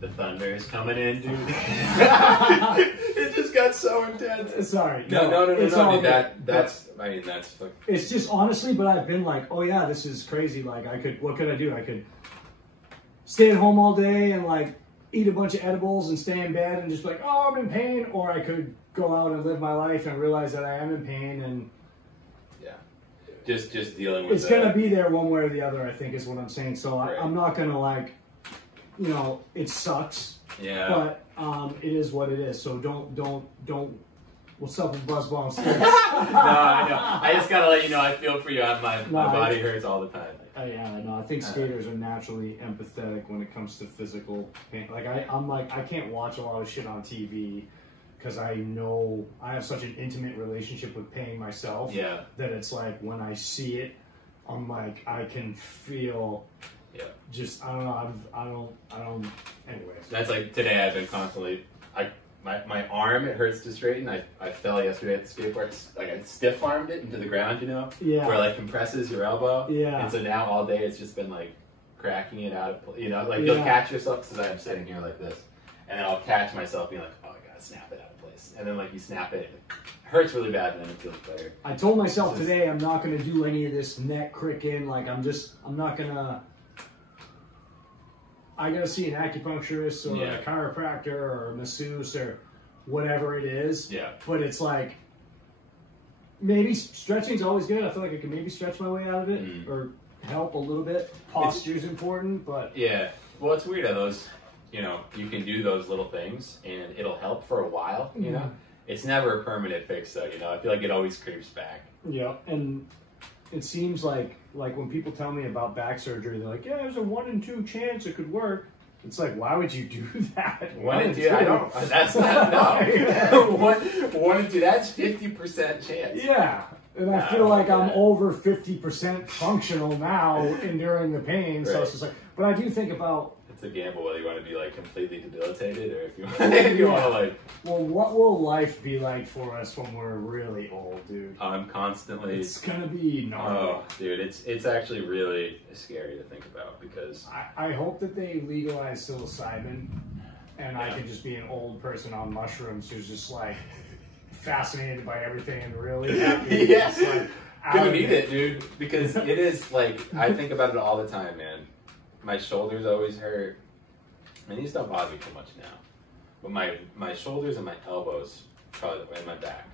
The thunder is coming in, dude. It just got so intense. Sorry. No. Dude, that's. I mean, that's. It's just honestly, but I've been like, oh yeah, this is crazy. Like, what could I do? I could stay at home all day and like eat a bunch of edibles and stay in bed and just be like, oh, I'm in pain. Or I could go out and live my life and realize that I am in pain and. Just dealing with it's gonna be there one way or the other, I think is what I'm saying. So right. I'm not gonna like, it sucks. Yeah. But it is what it is. So don't. What's up with Buzz Bombs? No, I know. I just gotta let you know. I feel for you. My body hurts all the time. Yeah, I know. I think skaters are naturally empathetic when it comes to physical pain. Like I can't watch a lot of shit on TV. Because I know I have such an intimate relationship with pain myself that it's like when I see it, I'm like I can feel. Yeah. Just I don't know. I don't. Anyways. That's like today. I've been constantly. My arm it hurts to straighten. I fell yesterday at the skateboard. Like I stiff armed it into the ground. Yeah. Where it like compresses your elbow. Yeah. And so now all day it's just been like cracking it out. Like you'll catch yourself because I'm sitting here like this, and then I'll catch myself being like, oh, I gotta snap it out. And then like you snap it, it hurts really bad, and then it feels better. I told myself today I'm not gonna do any of this neck cricking. Like I'm not gonna. I gotta see an acupuncturist or a chiropractor or a masseuse or whatever it is. Yeah. But it's like maybe stretching's always good. I feel like I can maybe stretch my way out of it or help a little bit. Posture's important, but yeah. Well, it's weird how those. You can do those little things and it'll help for a while, It's never a permanent fix though, I feel like it always creeps back. Yeah, and it seems like when people tell me about back surgery, they're like, yeah, there's a 1 in 2 chance it could work. It's like, why would you do that? 1 in 2? I don't, that's not, no. 1 in 2, that's 50% chance. Yeah. And I feel like I'm over 50% functional now, enduring the pain. So it's just like, but I do think about. It's a gamble whether you want to be like completely debilitated or if you want to like. Well, what will life be like for us when we're really old, dude? I'm constantly. It's gonna be gnarly. Oh, dude, it's actually really scary to think about because. I hope that they legalize psilocybin, and I can just be an old person on mushrooms who's just like. Fascinated by everything and really happy. Yes, like, gonna need it, dude. Because it is like I think about it all the time, man. My shoulders always hurt. And these don't bother me too much now. But my shoulders and my elbows, probably and my back,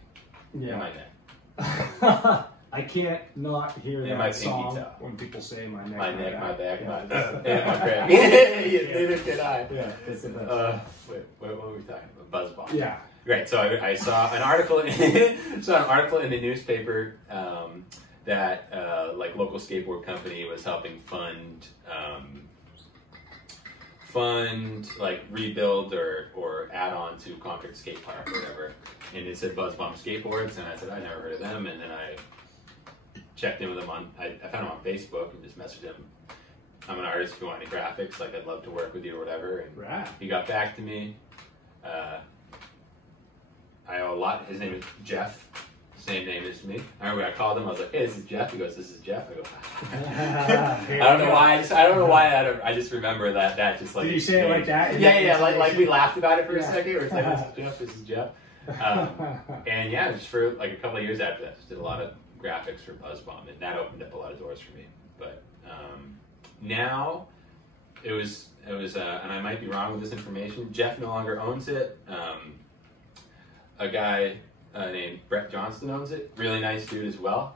and my neck. I can't not hear and that song when people say my neck, my back, and my crab. Neither can I. Yeah, it's the best. Wait, what were we talking about? Buzz bomb. Yeah. Right, so I saw an article. In the newspaper that like local skateboard company was helping fund like rebuild or add on to Concord Skate Park or whatever, and it said Buzz Bomb Skateboards, and I said I never heard of them, and then I checked in with them I found him on Facebook and just messaged him. I'm an artist. If you want any graphics, like I'd love to work with you or whatever. And he got back to me. I owe a lot. His name is Jeff. Same name as me. I remember I called him. I was like, "Hey, this is Jeff." He goes, "This is Jeff." I go, I don't know why. I don't know why. I just remember that. Just like. Did you say it like that? Yeah. Like we laughed about it for a second. Where it's like, "This is Jeff. This is Jeff." And yeah, just for like a couple of years after that, just did a lot of graphics for Buzz Bomb, and that opened up a lot of doors for me. But now it was, and I might be wrong with this information. Jeff no longer owns it. A guy named Brett Johnston owns it. Really nice dude as well.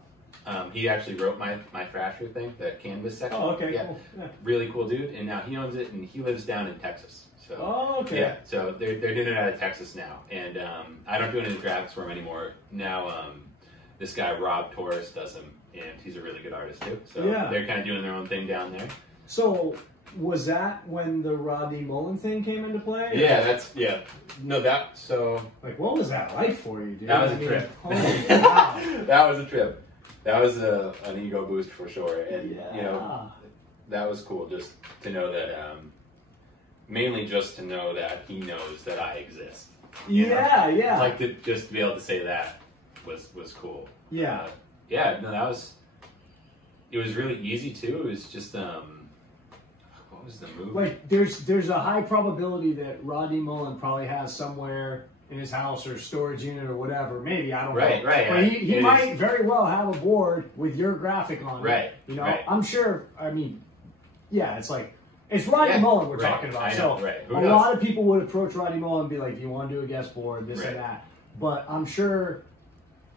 He actually wrote my Thrasher thing, the canvas section. Oh, okay, yeah. Cool. Yeah. Really cool dude, and now he owns it, and he lives down in Texas. So, oh, okay. Yeah, so they're doing it out of Texas now, and I don't do any graphics for him anymore. Now, this guy Rob Torres does them, and he's a really good artist too. So they're kind of doing their own thing down there. So was that when the Rodney Mullen thing came into play? Or? Yeah, no, that so like what was that like for you, dude? That was a trip. Holy wow. That was a trip. That was an ego boost for sure, and you know that was cool just to know that. Mainly just to know that he knows that I exist. Yeah. Like to just be able to say that was cool. Yeah. No, it was really easy too. It was just what was the movie? Like there's a high probability that Rodney Mullen probably has somewhere in his house or storage unit or whatever. Maybe, I don't know. Right. But he might very well have a board with your graphic on it. Right. You know, I'm sure. I mean, yeah, it's like. It's Rodney Mullen we're talking about. I know, so a lot of people would approach Rodney Mullen and be like, do you want to do a guest board, this and that. But I'm sure,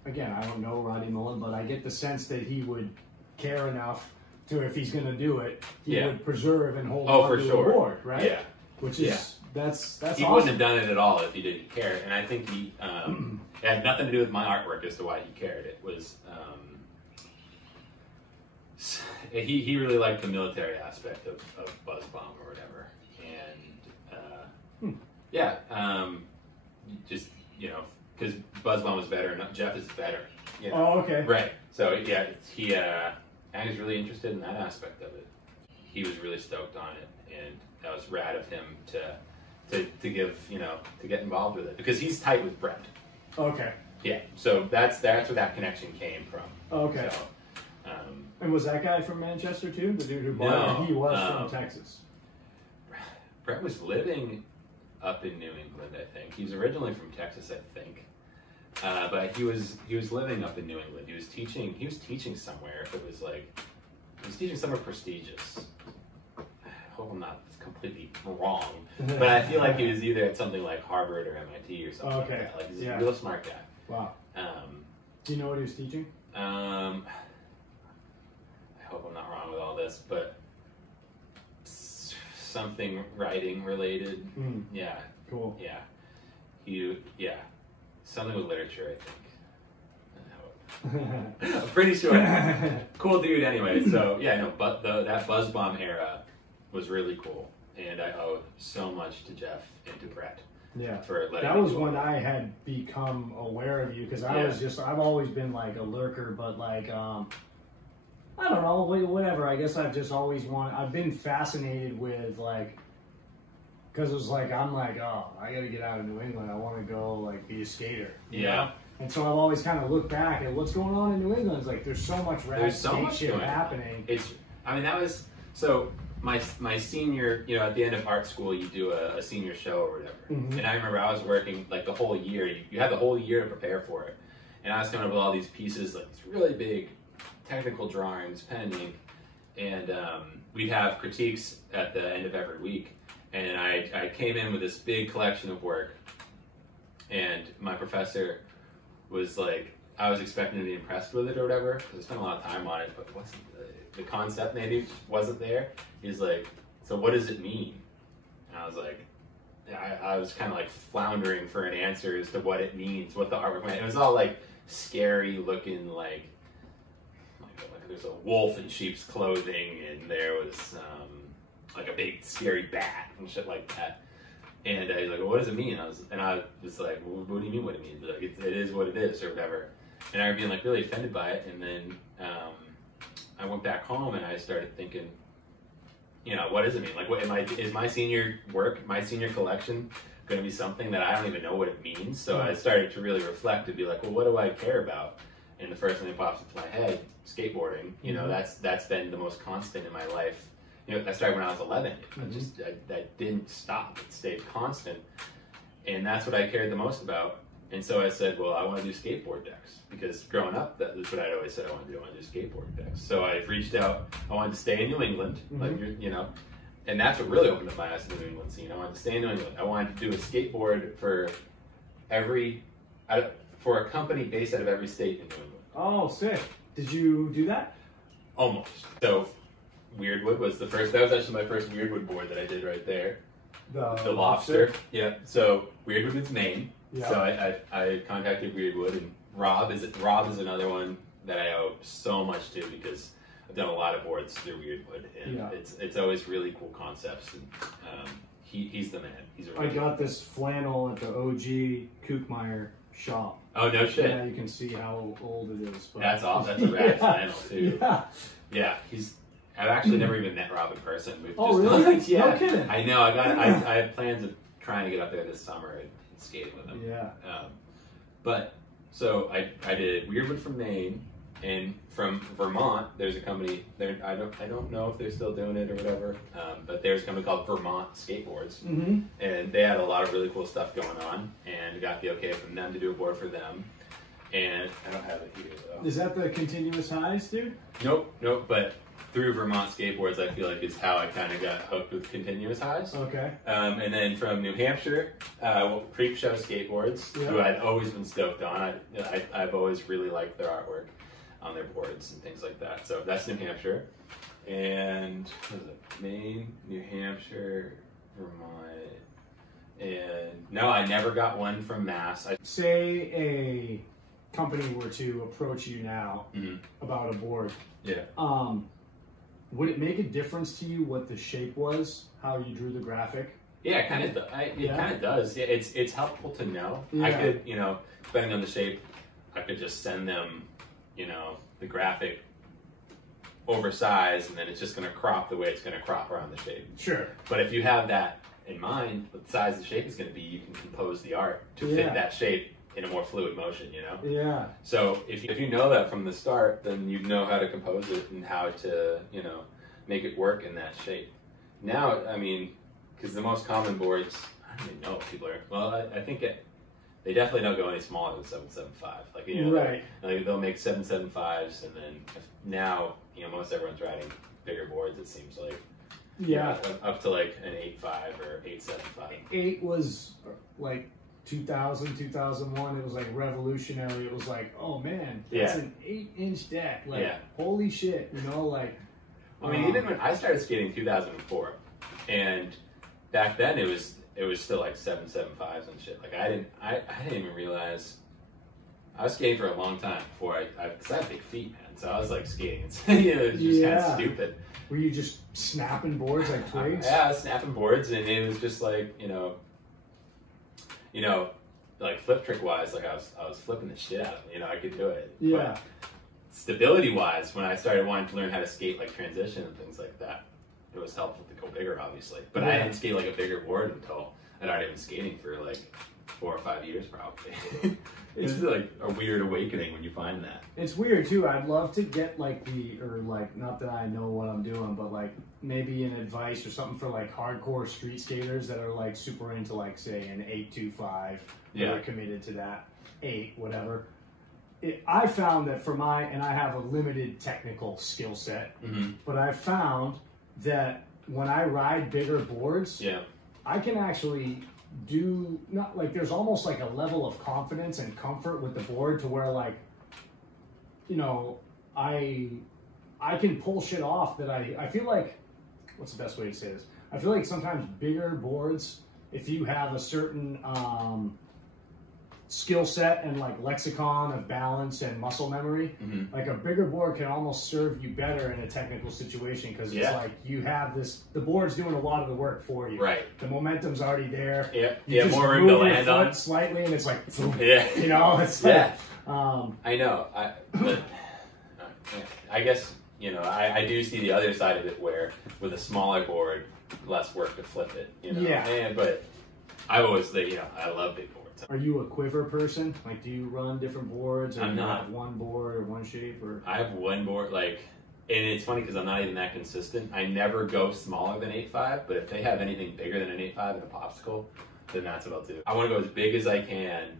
again, I don't know Rodney Mullen, but I get the sense that he would care enough to, if he's going to do it, he would preserve and hold on to the board, right? Yeah. Which is, that's he awesome. wouldn't have done it at all if he didn't care. And I think he, it had nothing to do with my artwork as to why he cared. It was, he really liked the military aspect of Buzz Bomb or whatever, and just because Buzz Bomb was better, and Jeff is better. You know? Oh, okay. Right. So and he's really interested in that aspect of it. He was really stoked on it, and that was rad of him to give to get involved with it because he's tight with Brett. Okay. Yeah. So that's where that connection came from. Okay. So, and was that guy from Manchester too? The dude who bought it? He was from Texas. Brett was living up in New England, I think. He was originally from Texas, I think. But he was living up in New England. He was teaching somewhere. If it was like, he was teaching somewhere prestigious. I hope I'm not completely wrong, but I feel like he was either at something like Harvard or MIT or something like that. Like he's a real smart guy. Wow. Do you know what he was teaching? I hope I'm not wrong with all this, but something writing related. Yeah. Cool. Yeah. Something with literature, I think. I'm pretty sure. Cool dude anyway. So but that Buzz Bomb era was really cool. And I owe so much to Jeff and to Brett. Yeah. For letting that was when I had become aware of you because I've always been like a lurker, but like I don't know, whatever. I guess I've just always I've been fascinated with like, because it was like, I'm like, oh, I got to get out of New England. I want to go like be a skater. You know? And so I've always kind of looked back at what's going on in New England. It's like, there's so much rad skate shit happening. That was, so my senior, at the end of art school, you do a senior show or whatever. And I remember I was working like the whole year. You had the whole year to prepare for it. And I was coming up with all these pieces, like it's really big technical drawings, pen and ink, and we'd have critiques at the end of every week. And I came in with this big collection of work, and my professor was like, I was expecting to be impressed with it or whatever, because I spent a lot of time on it, but the concept maybe wasn't there. He's like, so what does it mean? And I was like, I was kind of like floundering for an answer as to what it means, what the artwork meant. It was all like scary looking, like there's a wolf in sheep's clothing, and there was like a big scary bat and shit like that. And he's like, well, what does it mean? I was like, well, what do you mean what it means? Like, it is what it is, or whatever. And I was being like really offended by it. And then I went back home and I started thinking, what does it mean? Like, is my senior work, my senior collection, going to be something that I don't even know what it means? So I started to really reflect and be like, well, what do I care about? And the first thing that pops into my head, skateboarding. That's been the most constant in my life. I started when I was 11. That didn't stop. It stayed constant. And that's what I cared the most about. And so I said, well, I want to do skateboard decks. Because growing up, that's what I'd always said I wanted to do. I want to do skateboard decks. So I reached out. I wanted to stay in New England. And that's what really opened up my eyes to the New England scene. I wanted to stay in New England. I wanted to do a skateboard for a company based out of every state in New England. Oh, sick. Did you do that? Almost. So Weirdwood was the first. That was actually my first Weirdwood board that I did right there. The lobster. Yeah. So Weirdwood is Maine. Yeah. So I contacted Weirdwood, and Rob is another one that I owe so much to because I've done a lot of boards through Weirdwood, and it's always really cool concepts. And he's the man. He's a really got this flannel at the OG Kookmeyer shop. Oh, no shit. Yeah, you can see how old it is. But that's awesome. That's a rad flannel too. Yeah. I've actually never even met Rob in person. Really? Yeah. No kidding. I know. I have plans of trying to get up there this summer and skate with him. Yeah. So I did Weirdwood from Maine, and from Vermont. There's a company there. I don't know if they're still doing it or whatever. But there's a company called Vermont Skateboards, and they had a lot of really cool stuff going on, and got the okay from them to do a board for them. And I don't have it here though. Is that the continuous highs, dude? Nope. But through Vermont Skateboards, I feel like is how I kind of got hooked with continuous highs. Okay. And then from New Hampshire, Creep Show Skateboards, who I'd always been stoked on. I've always really liked their artwork on their boards and things like that. So that's New Hampshire. And what is it? Maine, New Hampshire, Vermont. And no, I never got one from Mass. Say a company were to approach you now about a board. Yeah. Would it make a difference to you what the shape was, how you drew the graphic? Yeah, it kind of does. Yeah, it's helpful to know. Yeah. I could, depending on the shape, I could just send them, the graphic oversized, and then it's just going to crop the way it's going to crop around the shape. Sure. But if you have that in mind, what the size of the shape is going to be, you can compose the art to fit that shape in a more fluid motion, Yeah. So if you know that from the start, then you know how to compose it and how to, make it work in that shape. Now, I mean, because the most common boards, I don't even know if people are, well, I think they definitely don't go any smaller than 775. Like, like they'll make 775s, and then now, most everyone's riding bigger boards, it seems like. Yeah. Up to like an 8.5 or 8.75. 8 was like 2000, 2001, it was like revolutionary. It was like, oh man, that's an 8-inch deck. Like, holy shit, I mean, even when I started skating in 2004, and back then it was still like 775s and shit. Like I didn't even realize I was skating for a long time before because I have big feet, man. So I was like skating. It was just kind of stupid. Were you just snapping boards like twigs? Yeah, I was snapping boards, and it was just like like flip trick wise, like I was flipping the shit out. I could do it. Yeah. But stability wise, when I started wanting to learn how to skate like transition and things like that, it was helpful to go bigger, obviously. But I didn't skate like a bigger board until I'd already been skating for like 4 or 5 years, probably. It's like a weird awakening when you find that. It's weird too. I'd love to get not that I know what I'm doing, but like maybe an advice or something for like hardcore street skaters that are like super into like say an 825. They're committed to that 8, whatever. I found that and I have a limited technical skill set, but I found that when I ride bigger boards, I can actually do there's almost like a level of confidence and comfort with the board to where like, I can pull shit off that I feel like, what's the best way to say this? I feel like sometimes bigger boards, if you have a certain, skill set and like lexicon of balance and muscle memory, like a bigger board can almost serve you better in a technical situation because it's like you have the board's doing a lot of the work for you. Right. The momentum's already there. You have more room to land on slightly, and it's like, it's like, I know. I guess I do see the other side of it where with a smaller board, less work to flip it. But I always think I love big boards. Are you a quiver person? Like, do you run different boards? Or I'm not. Have one board or one shape? Or I have one board, and it's funny because I'm not even that consistent. I never go smaller than 8.5, but if they have anything bigger than an 8.5 in a popsicle, then that's what I'll do. I want to go as big as I can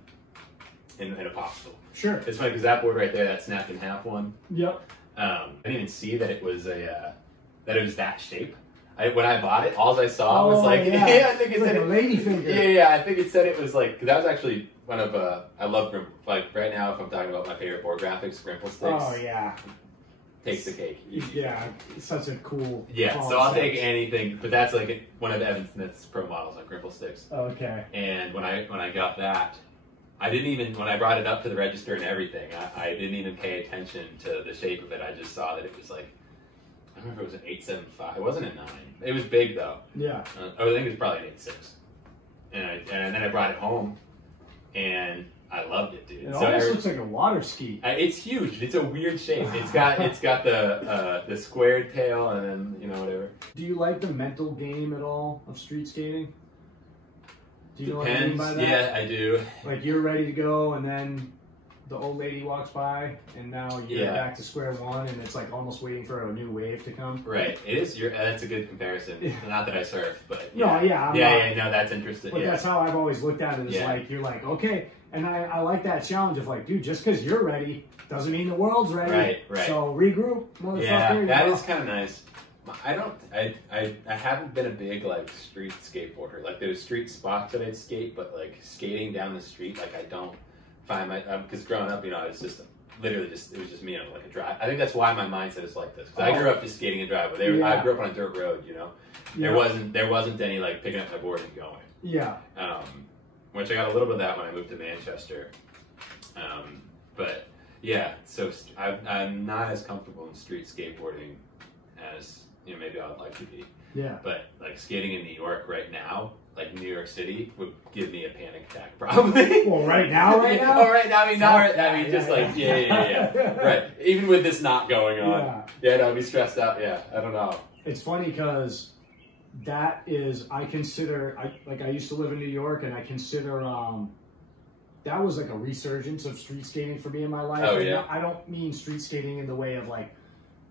in a popsicle. Sure. It's funny because that board right there, that snapped in half one. Yep. I didn't even see that it was that shape. When I bought it, all I saw was like, I think it said a lady finger. Yeah, I think it said it was like, that was actually I love, like, right now, if I'm talking about my favorite board graphics, Grimple Sticks. Oh, yeah. Takes the cake. Yeah, it's such a cool concept. So I'll take anything, but that's like one of Evan Smith's pro models on Grimple Sticks. Okay. And when I got that, I didn't even, when I brought it up to the register and everything, I didn't even pay attention to the shape of it. I just saw that it was like, I don't remember if it was an 875. It wasn't a 9. It was big though. Yeah. I think it was probably an 8.6. And then I brought it home, and I loved it, dude. It almost looks like a water ski. It's huge. It's a weird shape. It's got the squared tail, and then, you know, whatever. Do you like the mental game at all of street skating? Do you know what I Depends. mean by that? Yeah, I do. Like, you're ready to go, and then the old lady walks by, and now you're back to square one, and it's like almost waiting for a new wave to come. Right. It is. That's a good comparison. Not that I surf, but no, no, that's interesting. But that's how I've always looked at it. Is like, you're like, okay, and I like that challenge of like, dude, just because you're ready doesn't mean the world's ready. Right. So regroup, motherfucker. Yeah, that is kind of nice. I haven't been a big like street skateboarder. Like, there's street spots that I'd skate, but like skating down the street, like, I don't find because growing up, you know, it's just literally just, it was just me on like a drive. I think that's why my mindset is like this. Because I grew up just skating a driveway. I grew up on a dirt road, you know. There wasn't any like picking up my board and going. Yeah. Which I got a little bit of that when I moved to Manchester. But yeah, so I'm not as comfortable in street skateboarding as, you know, maybe I would like to be. Yeah. But like skating in New York right now, like New York City, would give me a panic attack probably. Well, right now? Oh, right now. I mean, just like, yeah. Right. Even with this not going on. Yeah, no, I'd be stressed out. Yeah, I don't know. It's funny because that is, I consider, I used to live in New York, and I consider, that was like a resurgence of street skating for me in my life. Oh, yeah. I don't mean street skating in the way of like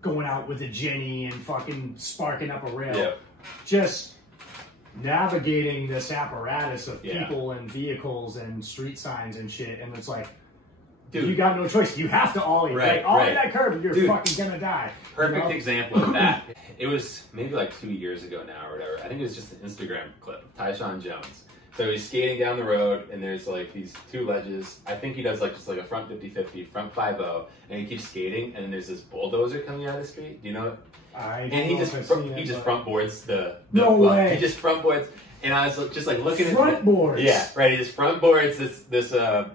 going out with a Jenny and fucking sparking up a rail. Yep. Just navigating this apparatus of people and vehicles and street signs and shit, and it's like, dude, you got no choice. You have to ollie. Right, like, ollie that curve, you're fucking gonna die. Perfect example of that. It was maybe like 2 years ago now or whatever. I think it was just an Instagram clip of Tyshawn Jones. So he's skating down the road, and there's like these 2 ledges. I think he does like just like a front 50-50, front 5-0, and he keeps skating, and then there's this bulldozer coming out of the street. Do you know it? He just front boards the no way. He just front boards, and I was just like looking at front boards. Yeah, right. He just front boards this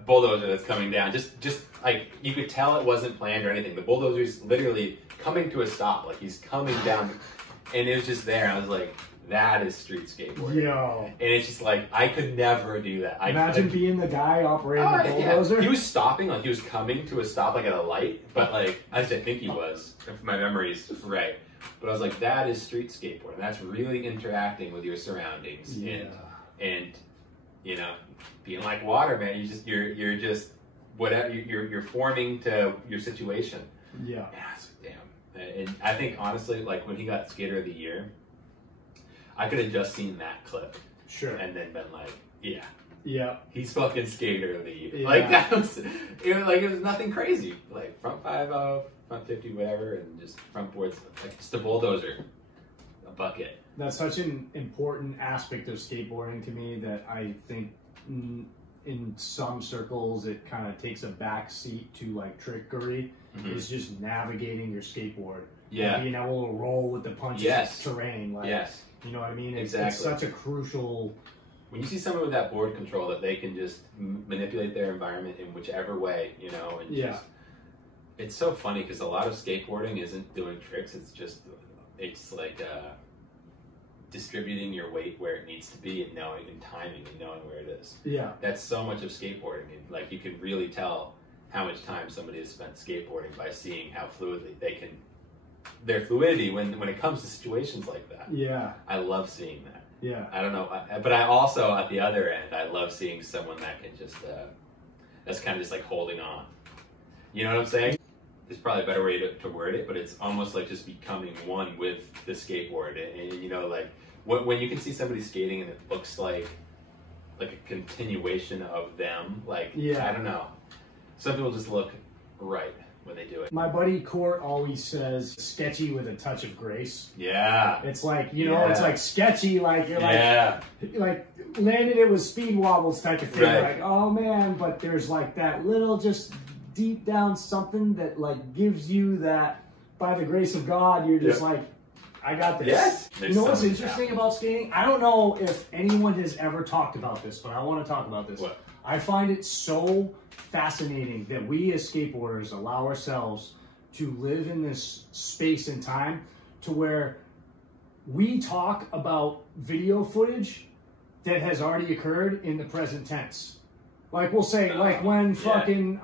bulldozer that's coming down. Just like you could tell it wasn't planned or anything. The bulldozer's literally coming to a stop, like he's coming down, and it was just there. I was like, that is street skateboarding. Yo. And it's just like, I could never do that. Imagine being the guy operating the bulldozer. Yeah. He was stopping, like he was coming to a stop like at a light, but like, I think he was, if my memory's right. But I was like, that is street skateboarding. That's really interacting with your surroundings. And you know, being like water, man, you're just whatever, you're forming to your situation. Yeah. Damn. And I think honestly, like when he got Skater of the Year, I could have just seen that clip. Sure. And then been like, yeah, he's fucking Skater of the Year. Yeah. Like that was, it was nothing crazy. Like front 5-0, front 50, whatever, and just front boards, like just a bulldozer, a bucket. That's such an important aspect of skateboarding to me that I think in some circles it kind of takes a back seat to like trickery. Is just navigating your skateboard. Yeah. And being able to roll with the punches of terrain. Like, you know what I mean? It's such a crucial... When you see someone with that board control that they can just manipulate their environment in whichever way, you know, and just, it's so funny because a lot of skateboarding isn't doing tricks. It's like distributing your weight where it needs to be and knowing and timing and knowing where it is. Yeah. That's so much of skateboarding. Like you can really tell how much time somebody has spent skateboarding by seeing how fluidly they can, their fluidity when it comes to situations like that. Yeah. I love seeing that. Yeah. I don't know, but I also, at the other end, I love seeing someone that can just, that's kind of just like holding on. You know what I'm saying? There's probably a better way to word it, but it's almost like just becoming one with the skateboard. And you know, like when you can see somebody skating and it looks like a continuation of them, like, I don't know. Some people just look right. when they do it. My buddy Court always says sketchy with a touch of grace. Yeah. It's like, you know, it's like sketchy, like you're like landed it with speed wobbles type of thing. Right. Like, oh man, but there's like that little just deep down something that like gives you that, by the grace of God, you're just like, I got this. Yes. You know what's interesting about skating? I don't know if anyone has ever talked about this, but I want to talk about this. What? I find it so fascinating that we as skateboarders allow ourselves to live in this space and time to where we talk about video footage that has already occurred in the present tense. Like we'll say, like when fucking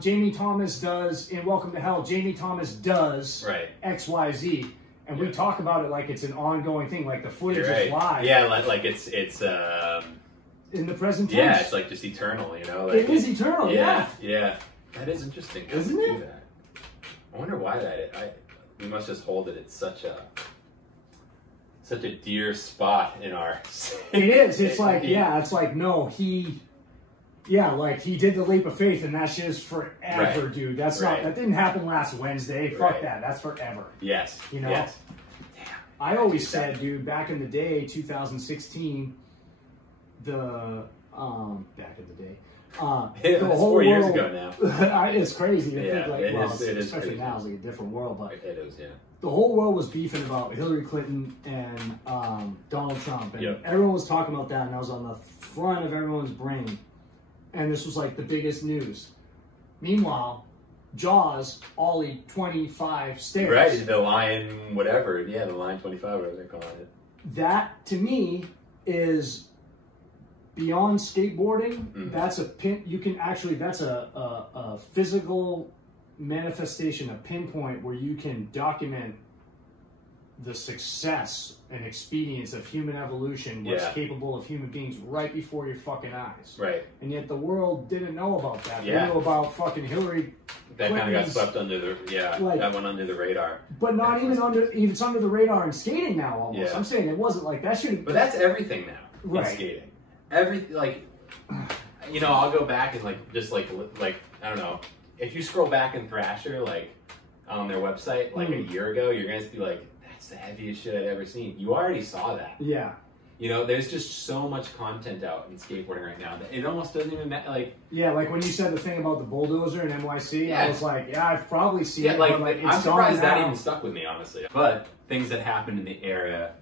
Jamie Thomas does in Welcome to Hell, Jamie Thomas does X, Y, Z, and we talk about it like it's an ongoing thing, like the footage is live. Yeah, like it's in the present tense. Yeah, it's like just eternal, you know. Like, it is eternal. Yeah. That is interesting. Isn't it? That. I wonder why that. We must just hold it at such a dear spot in our. It is. It's like it's like no, he. Yeah, like he did the leap of faith, and that's just forever, dude. That's not. That didn't happen last Wednesday. Fuck that. That's forever. Yes. You know. Yes. Damn. I always said, dude, back in the day, 2016, back in the day, the whole 4 years world, ago now. It's crazy to think like, it is especially crazy. now, it's like a different world, but it is, yeah. The whole world was beefing about Hillary Clinton and Donald Trump, and everyone was talking about that, and I was on the front of everyone's brain. And this was like the biggest news. Meanwhile, Jaws ollied 25 stairs. Right, the Lion, whatever. Yeah, the Lion 25, whatever they're calling it. That to me is beyond skateboarding. Mm-hmm. That's a pin. You can actually. That's a physical manifestation, a pinpoint where you can document the success and expedience of human evolution, what's capable of human beings right before your fucking eyes. Right. And yet the world didn't know about that. Yeah. They knew about fucking Hillary That kind of got swept under the, that went under the radar. But not even under, it's under the radar in skating now almost. I'm saying it wasn't like that should. But that's everything now in skating. Everything, like, you know, I'll go back and like, just like, I don't know, if you scroll back in Thrasher, like, on their website, like a year ago, you're going to be like, that's the heaviest shit I've ever seen. You already saw that. Yeah. You know, there's just so much content out in skateboarding right now that it almost doesn't even matter. Like, yeah, like when you said the thing about the bulldozer in NYC, I was like, yeah, I've probably seen it. Like, but like, it's I'm surprised that now. even stuck with me, honestly. But things that happened in the era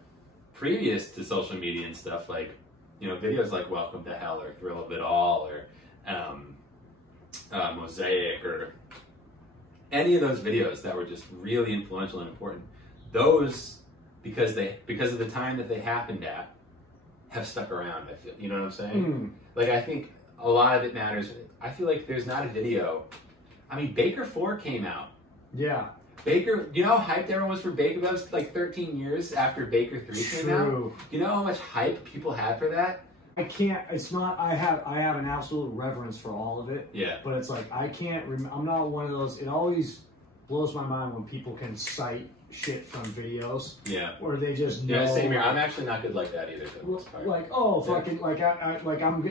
previous to social media and stuff, like, you know, videos like Welcome to Hell or Thrill of It All or Mosaic or any of those videos that were just really influential and important, those, because of the time that they happened at, have stuck around. I feel, you know what I'm saying? Like, I think a lot of it matters. I feel like there's not a video. I mean, Baker 4 came out. Yeah. Baker, you know how hyped everyone was for Baker? That was like 13 years after Baker 3 came out. You know how much hype people had for that? I can't, it's not, I have an absolute reverence for all of it. Yeah. But it's like, I can't, I'm not one of those, it always blows my mind when people can cite shit from videos. Yeah. Or they just know. Yeah, same here. I'm actually not good like that either. Like, oh, fucking,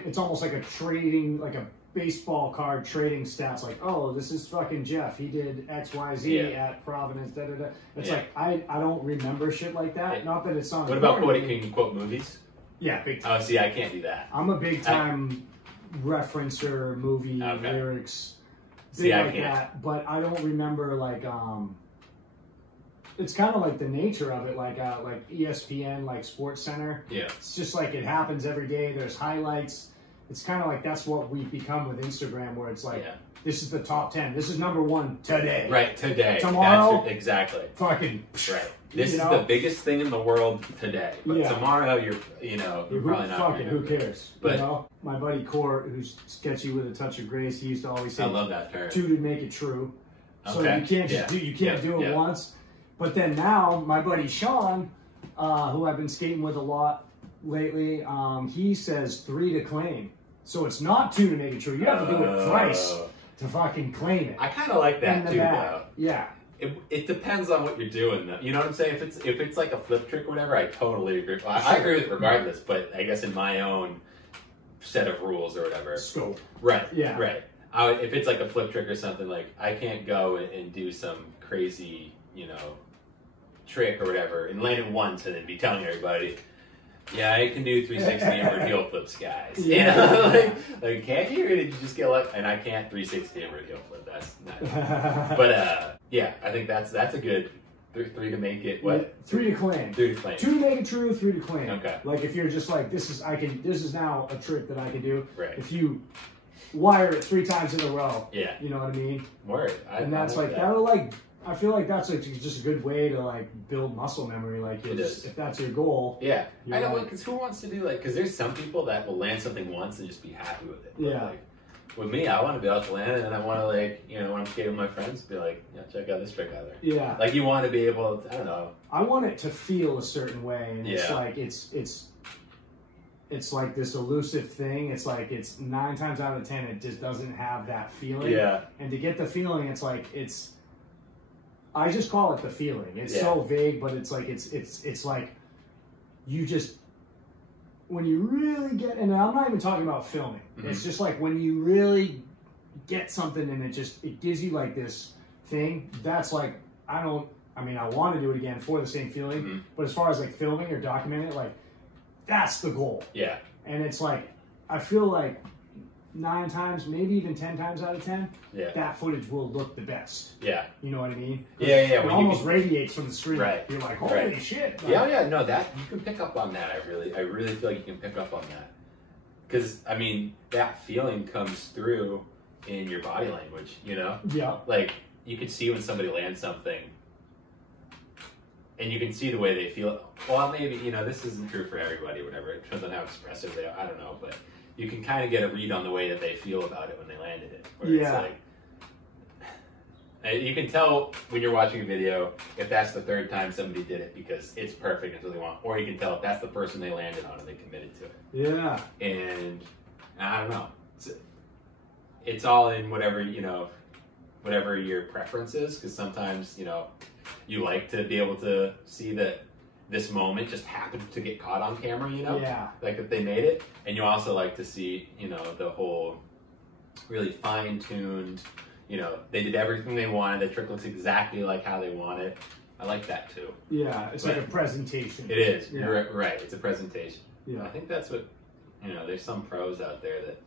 it's almost like a trading, like a baseball card trading stats. Like, oh, this is fucking Jeff. He did X, Y, Z at Providence, da, da, da. It's like, I don't remember shit like that. Not that it's not. What about quoting? Can you quote movies? Yeah, big time. Oh, see, I can't do that. I'm a big time referencer, movie, lyrics, see, like that. But I don't remember, like, it's kind of like the nature of it, like ESPN, like Sports Center. Yeah. It's just like it happens every day. There's highlights. It's kind of like that's what we've become with Instagram, where it's like, this is the top 10. This is #1 today. Right, today. Tomorrow, exactly. Fucking. Right. This is the biggest thing in the world today. But tomorrow, you're probably not. Fucking, who cares? But, you know, my buddy Court, who's sketchy with a touch of grace, he used to always say, I love that term. 2 to make it true. So you can't just do it once. But then now, my buddy Sean, who I've been skating with a lot lately, he says 3 to claim. So it's not 2 to make it true. You have to do it thrice to fucking claim it. I kind of like that too, though. Yeah. It depends on what you're doing, though. You know what I'm saying? If it's like a flip trick or whatever, I totally agree. Well, I agree with it regardless, but I guess in my own set of rules or whatever. Scope. Right. Yeah. Right. if it's like a flip trick or something, like I can't go and do some crazy, you know, trick or whatever and land it once and then be telling everybody, yeah, I can do 360 inward heel flips, guys. Yeah. You know, like can't you? Or did you just get lucky? And I can't 360 inward heel flip. That's not. But yeah, I think that's a good three to make it. What? 3 to claim. 3 to claim. 2 to make it true. 3 to claim. Okay. Like if you're just like this is now a trick that I can do. Right. If you wire it 3 times in a row. Yeah. You know what I mean? Word. And that's like that'll like. I feel like that's like just a good way to like build muscle memory. Like if that's your goal. Yeah, I know. Because who wants to do like? Because there's some people that will land something once and just be happy with it. But yeah. Like, with me, I want to be able to land it, and I want to like when I'm skating with my friends, be like, yeah, check out this trick out there. Yeah. Like you want to be able to, I don't know. I want it to feel a certain way, and it's like it's like this elusive thing. It's like it's 9 times out of 10 it just doesn't have that feeling. Yeah. And to get the feeling, it's like I just call it the feeling. It's so vague, but it's like it's like you just when you really get, and I'm not even talking about filming. Mm-hmm. It's just like when you really get something and it gives you like this thing. That's like I want to do it again for the same feeling, mm-hmm. but as far as like filming or documenting it, like that's the goal. Yeah. And it's like I feel like 9 times, maybe even 10 times out of 10, that footage will look the best. Yeah. You know what I mean? Yeah. It almost radiates from the screen. Right. You're like, holy shit. Like, yeah. No, that you can pick up on that. I really feel like you can pick up on that. Because, I mean, that feeling comes through in your body language, you know? Yeah. Like, you can see when somebody lands something, and you can see the way they feel. Well, maybe, this isn't true for everybody or whatever. It depends on how expressive they are. I don't know, but you can kind of get a read on the way that they feel about it when they landed it. Where it's like, you can tell when you're watching a video if that's the 3rd time somebody did it because it's perfect and what they want, or you can tell if that's the person they landed on and they committed to it. Yeah. And I don't know. It's all in whatever, whatever your preference is, because sometimes, you like to be able to see that this moment just happened to get caught on camera, Yeah. Like that they made it. And you also like to see, the whole really fine-tuned, they did everything they wanted. The trick looks exactly like how they want it. I like that too. Yeah, it's like a presentation. It is. Yeah. Right. It's a presentation. Yeah. I think that's what, there's some pros out there that,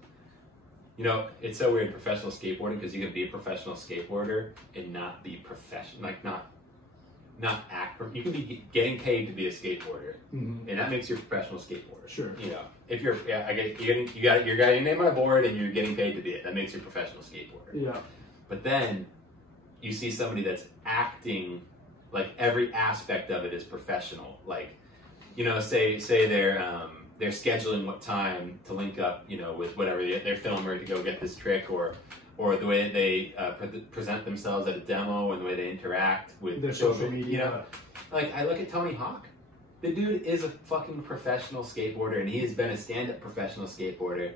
it's so weird professional skateboarding because you can be a professional skateboarder and not be professional, like not act. You can be getting paid to be a skateboarder, mm-hmm. and that makes you a professional skateboarder. Sure. If you're, I guess you got your name on a board and you're getting paid to be it. That makes you a professional skateboarder. Yeah. But then you see somebody that's acting like every aspect of it is professional. Like, say they're scheduling what time to link up, with whatever their filmer to go get this trick, or the way they present themselves at a demo and the way they interact with their social media. Like, I look at Tony Hawk. The dude is a fucking professional skateboarder, and he has been a stand-up professional skateboarder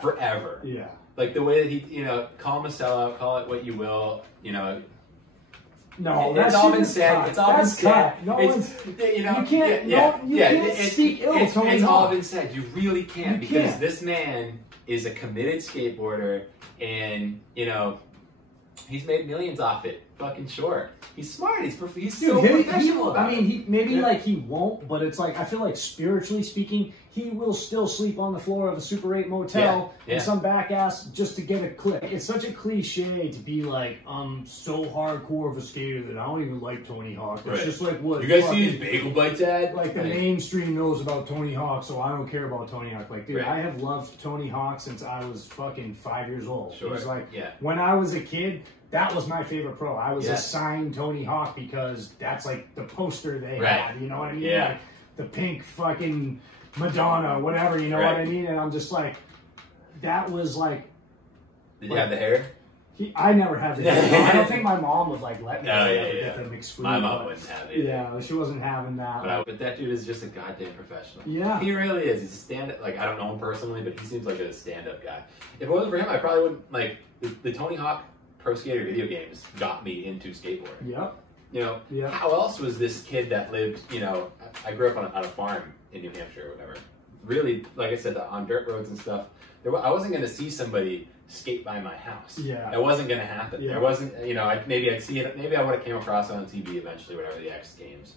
forever. Yeah. Like, the way that he, call him a sellout, call it what you will, No, it's all been said. It's all been said. No one's, you can't. You can't speak ill. It's all been said. You really can't, because this man is a committed skateboarder, and he's made millions off it. Fucking sure. He's smart. He's so professional about it. I mean, he won't, but it's like I feel like spiritually speaking, he will still sleep on the floor of a Super 8 motel in some back ass just to get a clip. It's such a cliche to be like, I'm so hardcore of a skater that I don't even like Tony Hawk. It's just like what? You guys see his Bagel Bites ad? Like the mainstream knows about Tony Hawk, so I don't care about Tony Hawk. Like, dude, I have loved Tony Hawk since I was fucking 5 years old. Sure. It was like when I was a kid, that was my favorite pro. I was assigned Tony Hawk because that's like the poster they had. You know what I mean? Yeah. Like the pink fucking Madonna, whatever. You know what I mean? And I'm just like, that was like. Did you have the hair? I never had the hair. I don't think my mom would like let me get them excluded. My mom wouldn't have it. Yeah, she wasn't having that. But that dude is just a goddamn professional. Yeah. He really is. He's a stand-up. Like, I don't know him personally, but he seems like a stand-up guy. If it wasn't for him, I probably wouldn't like the Tony Hawk Pro Skater video games got me into skateboarding. How else was this kid that lived, I grew up on a farm in New Hampshire or whatever. really, like I said, on dirt roads and stuff, I wasn't going to see somebody skate by my house. Yeah. That wasn't going to happen. Yeah. There wasn't, you know, maybe I'd see it, maybe I would have came across it on TV eventually, whatever, the X Games.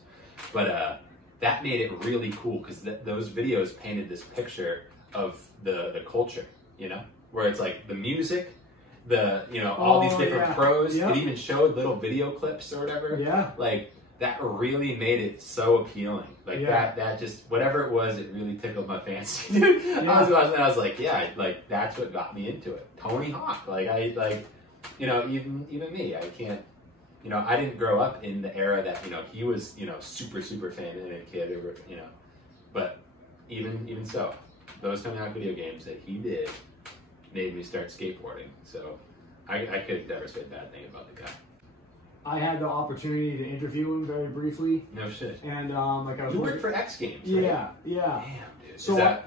But that made it really cool because those videos painted this picture of the culture, you know, where it's like the music, all these different pros. Yep. It even showed little video clips or whatever. Yeah. Like, that really made it so appealing. Like that just, whatever it was, it really tickled my fancy. I was watching it, I was like, yeah, like that's what got me into it. Tony Hawk. Even me, I can't, I didn't grow up in the era that, he was, super, super fan and a kid or, but even so, those Tony Hawk video games that he did made me start skateboarding. So I could never say a bad thing about the guy. I had the opportunity to interview him very briefly. No shit. And I was. You worked for X Games, right? Yeah. Damn, dude. So I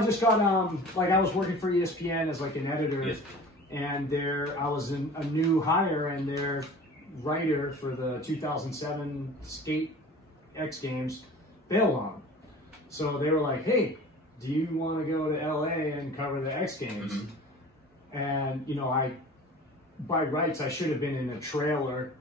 just got I was working for ESPN as like an editor, and I was a new hire, and their writer for the 2007 Skate X Games bailed on him. So they were like, "Hey, do you want to go to LA and cover the X Games?" Mm-hmm. And by rights, I should have been in a trailer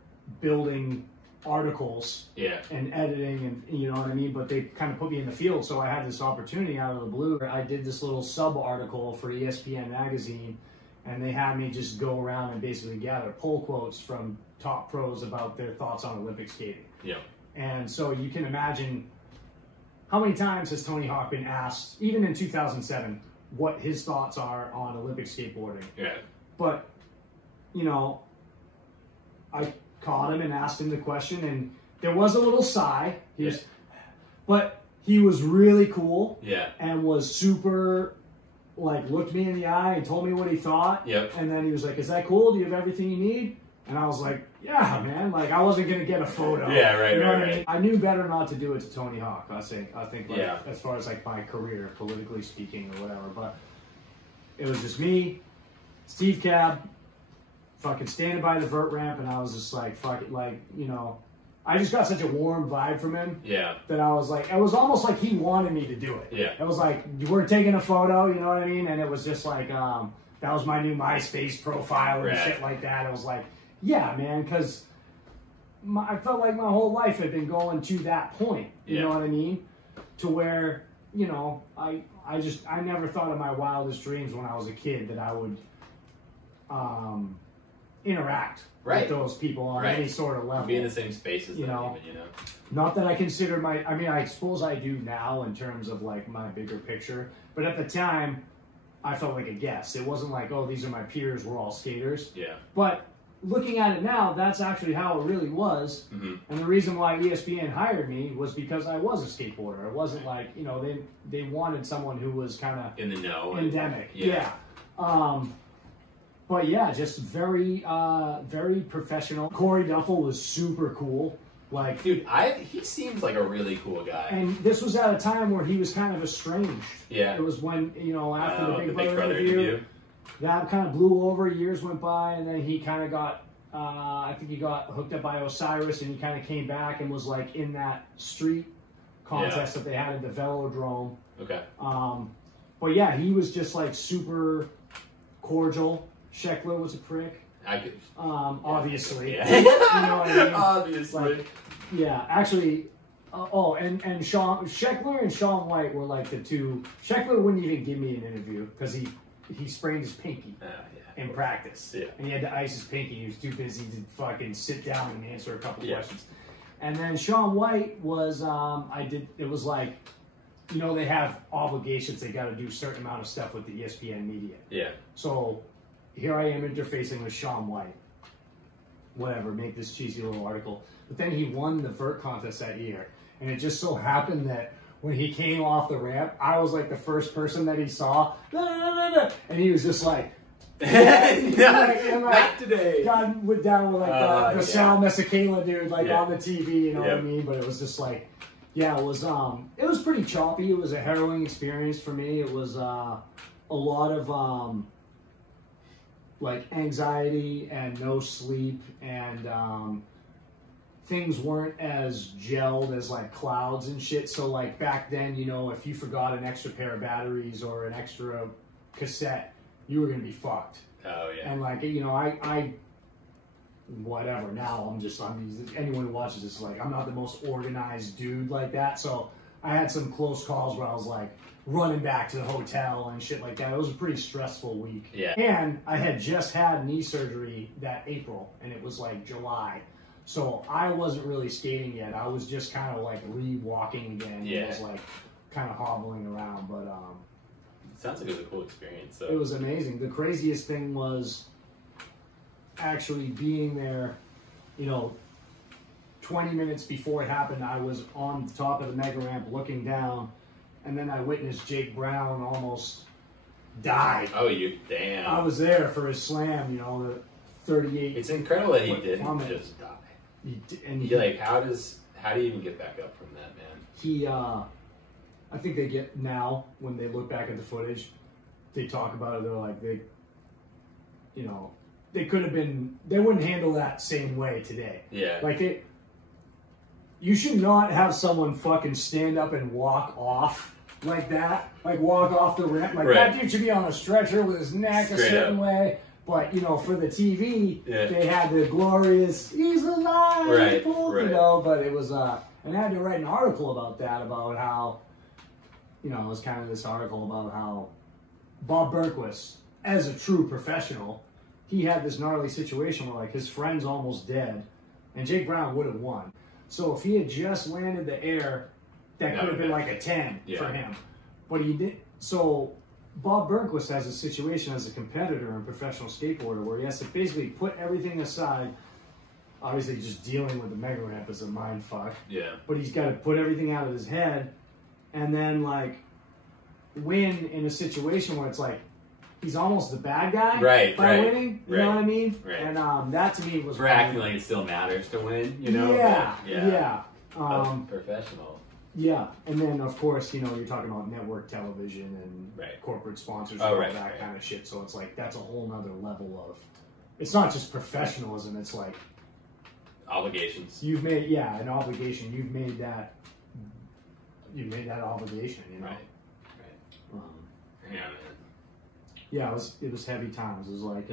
building articles and editing, and you know what I mean? But they kind of put me in the field, so I had this opportunity out of the blue. I did this little sub-article for ESPN magazine, and they had me just go around and basically gather pull quotes from top pros about their thoughts on Olympic skating. Yeah. And so you can imagine how many times has Tony Hawk been asked, even in 2007, what his thoughts are on Olympic skateboarding. Yeah. But I caught him and asked him the question, and there was a little sigh. But he was really cool. Yeah. And was super, looked me in the eye and told me what he thought. Yep. And then he was like, "Is that cool? Do you have everything you need?" And I was like, "Yeah, man." I wasn't gonna get a photo. Yeah, right, you know right, what I mean? I knew better not to do it to Tony Hawk. I think as far as my career, politically speaking or whatever. But it was just me, Steve Cab, fucking standing by the vert ramp, and I was just like, fuck it, I just got such a warm vibe from him. Yeah. That I was like, it was almost like he wanted me to do it. Yeah. It was like, we're taking a photo, you know what I mean? And it was just like, that was my new MySpace profile and shit like that. It was like, yeah, man, because I felt like my whole life had been going to that point, you know what I mean? To where, I never thought of my wildest dreams when I was a kid that I would, interact with those people on any sort of level. Be in the same space as them, Not that I consider I suppose I do now in terms of my bigger picture, but at the time, I felt like a guest. It wasn't like, oh, these are my peers, we're all skaters. Yeah. But looking at it now, that's actually how it really was. Mm-hmm. And the reason why ESPN hired me was because I was a skateboarder. It wasn't like, they wanted someone who was kind of in the know, endemic. But yeah, just very, very professional. Corey Duffel was super cool. Dude, he seems like a really cool guy. And this was at a time where he was kind of estranged. Yeah. It was when, after the Big Brother interview, that kind of blew over, years went by, and then he kind of got, I think he got hooked up by Osiris, and he kind of came back and was in that street contest that they had at the Velodrome. Okay. But yeah, he was just super cordial. Sheckler was a prick. I could. Obviously. Yeah. You know what I mean? Obviously. Actually, and Sheckler and Shaun White were the two. Sheckler wouldn't even give me an interview because he sprained his pinky in practice. Yeah. And he had to ice his pinky. He was too busy to fucking sit down and answer a couple questions. And then Shaun White was, it was they have obligations. They got to do a certain amount of stuff with the ESPN media. Yeah. So here I am interfacing with Shaun White. Whatever, make this cheesy little article. But then he won the vert contest that year. And it just so happened that when he came off the ramp, I was the first person that he saw. And he was just like, not today. God went down with the Sal Mesicala dude, on the TV, you know what I mean? But it was just it was pretty choppy. It was a harrowing experience for me. It was a lot of anxiety and no sleep and things weren't as gelled as like clouds and shit. So like back then, you know, if you forgot an extra pair of batteries or an extra cassette, you were gonna be fucked. Oh yeah. And like, you know, I whatever. Now anyone who watches this is like, I'm not the most organized dude like that. So I had some close calls where I was like running back to the hotel and shit like that. It was a pretty stressful week. Yeah. And I had just had knee surgery that April, and it was like July. So I wasn't really skating yet. I was just kind of like re-walking again. Yeah. It was like kind of hobbling around, but it sounds like it was a cool experience. So. It was amazing. The craziest thing was actually being there, you know, 20 minutes before it happened. I was on the top of the mega ramp looking down, and then I witnessed Jake Brown almost die. Oh, you damn. I was there for his slam, you know, the 38. It's incredible that he didn't just die. How do you even get back up from that, man? I think they get now, when they look back at the footage, they talk about it, they're like, you know, they wouldn't handle that same way today. Yeah. Like you should not have someone fucking stand up and walk off like that. Like walk off the ramp. Like that dude should be on a stretcher with his neck a certain way. But, you know, for the TV, they had the glorious, he's alive, you know, but it was, and I had to write an article about that, about how, you know, it was kind of this article about how Bob Berquist, as a true professional, he had this gnarly situation where, like, his friend's almost dead, and Jake Brown would have won. So if he had just landed the air, that could have been like a 10 for him. But he did. So Bob Berquist has a situation as a competitor and professional skateboarder where he has to basically put everything aside. Obviously, just dealing with the mega ramp is a mind fuck. Yeah. But he's got to put everything out of his head, and then like win in a situation where it's like he's almost the bad guy by winning. You know what I mean? Right. And that to me was we're acting like it still matters to win. You know? Yeah. Professional. Yeah, and then of course, you know, you're talking about network television and corporate sponsors and all that kind of shit. So it's like that's a whole nother level of. It's not just professionalism. It's like obligations. You've made an obligation. You've made that. You made that obligation. You know. Right. Yeah, man. Yeah, it was heavy times. It was like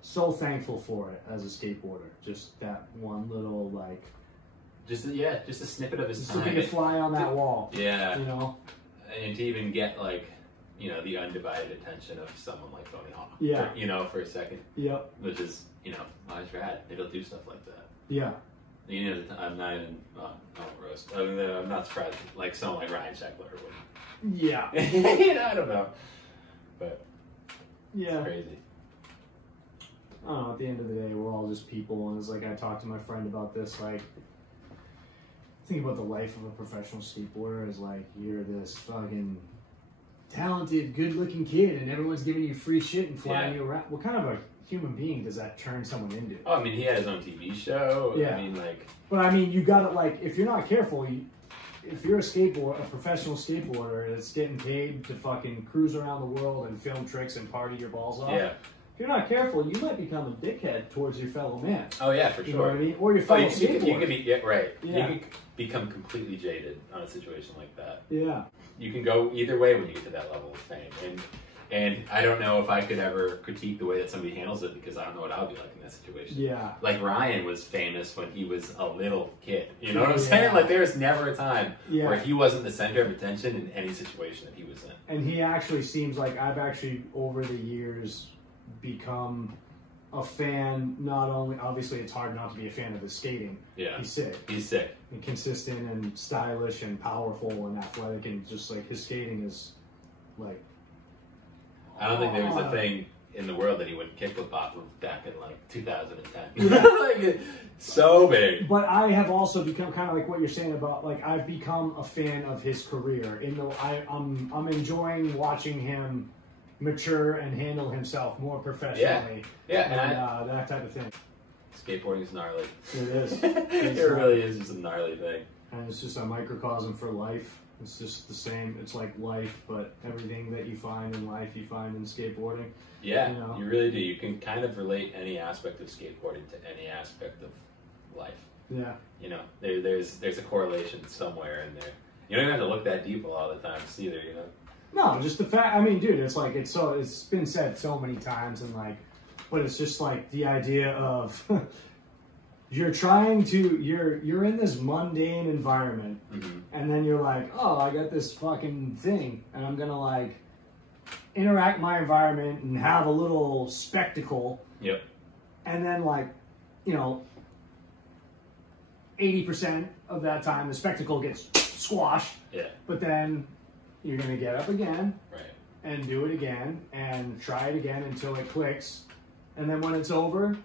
so thankful for it as a skateboarder. Just that one little like. Just a snippet of his time. Just to be a fly on that wall. Yeah. You know? And to even get, like, you know, the undivided attention of someone like Tony Hawk. Yeah. For, you know, for a second. Yep. Which is, you know, it's rad. It'll do stuff like that. Yeah. You know, I'm not even, roast. I'm not surprised, like, someone like Ryan Sheckler would. Yeah. You know, I don't know. But, yeah. It's crazy. I don't know, at the end of the day, we're all just people. And it's like, I talked to my friend about this, like, think about the life of a professional skateboarder as like you're this fucking talented, good-looking kid, and everyone's giving you free shit and flying you around. What kind of a human being does that turn someone into? Oh, I mean, he had his own TV show. Yeah. I mean, like. But I mean, you gotta like, if you're not careful, if you're a professional skateboarder that's getting paid to fucking cruise around the world and film tricks and party your balls off. Yeah. If you're not careful, you might become a dickhead towards your fellow man. Oh yeah, for sure. You know what I mean? Or your fellow skateboarder. You could be right. Yeah. You can become completely jaded on a situation like that. Yeah. You can go either way when you get to that level of fame, and I don't know if I could ever critique the way that somebody handles it because I don't know what I would be like in that situation. Yeah. Like Ryan was famous when he was a little kid. You know what I'm saying? Like there's never a time where he wasn't the center of attention in any situation that he was in. And he actually seems like I've actually over the years become a fan. Not only obviously it's hard not to be a fan of his skating. Yeah, he's sick and consistent and stylish and powerful and athletic, and just like his skating is like I don't think there was a thing in the world that he wouldn't kickflip off of back in like 2010. Yeah. Like, so big. But I have also become kind of like what you're saying about like I've become a fan of his career. I'm enjoying watching him mature and handle himself more professionally. Yeah, and that type of thing. Skateboarding is gnarly. It is. It really is just a gnarly thing. And it's just a microcosm for life. It's just the same. It's like life, but everything that you find in life, you find in skateboarding. Yeah, you really do. You can kind of relate any aspect of skateboarding to any aspect of life. Yeah. You know, there's a correlation somewhere in there. You don't even have to look that deep a lot of the times either, you know? No, just the fact, I mean, dude, it's like, it's been said so many times, and like, but it's just like the idea of you're in this mundane environment, and then you're like, oh, I got this fucking thing, and I'm gonna like interact my environment and have a little spectacle. Yep. And then like, you know, 80% of that time the spectacle gets squashed. Yeah. But then you're gonna get up again. Right. And do it again and try it again until it clicks. And then when it's over,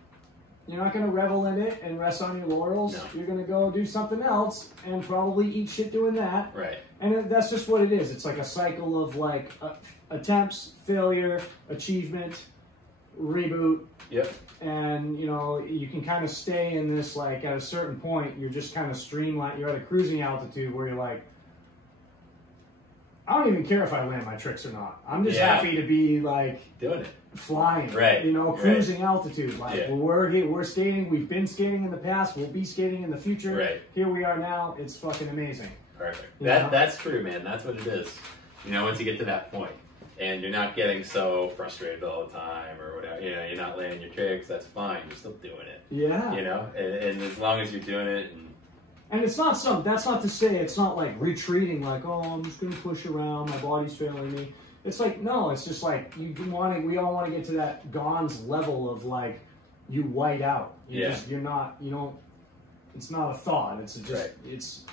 you're not gonna revel in it and rest on your laurels. No. You're gonna go do something else and probably eat shit doing that. Right. And that's just what it is. It's like a cycle of like attempts, failure, achievement, reboot. Yep. And, you know, you can kind of stay in this, like, at a certain point, you're just kind of streamlined. You're at a cruising altitude where you're like, I don't even care if I land my tricks or not. I'm just happy to be, like, doing it. Flying. Right. You know, cruising altitude. Like, yeah. we're skating. We've been skating in the past. We'll be skating in the future. Right. Here we are now. It's fucking amazing. Perfect. That's true, man. That's what it is. You know, once you get to that point. And you're not getting so frustrated all the time or whatever. You know, you're not landing your tricks. That's fine. You're still doing it. Yeah. You know, and as long as you're doing it. And it's not that's not to say it's not like retreating, like, oh, I'm just going to push around. My body's failing me. It's like, no, it's just like we all want to get to that Gon's level of like you white out. It's not a thought. It's just, right. it's,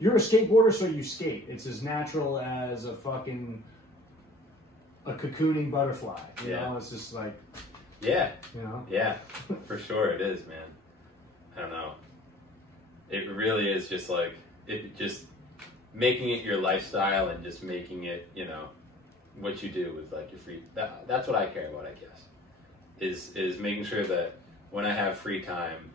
you're a skateboarder, so you skate. It's as natural as a cocooning butterfly, you know, it's just like, you know, for sure it is, man. I don't know. It really is just like, it just making it your lifestyle and just making it, you know, what you do with like your free, that's what I care about, I guess, is making sure that when I have free time,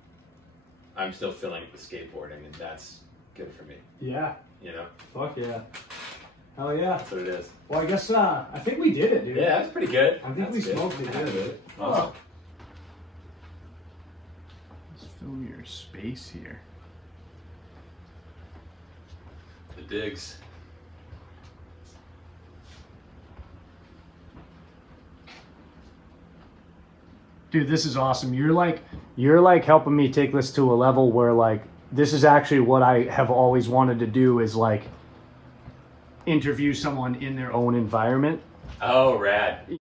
I'm still filling it with skateboarding, and that's good for me. Yeah. You know? Fuck yeah. Hell yeah. That's what it is. Well, I guess, I think we did it, dude. Yeah, that's pretty good. I think we smoked it. Good. Awesome. Let's fill your space here. The digs. Dude, this is awesome. You're like helping me take this to a level where like this is actually what I have always wanted to do, is like interview someone in their own environment. Oh, rad.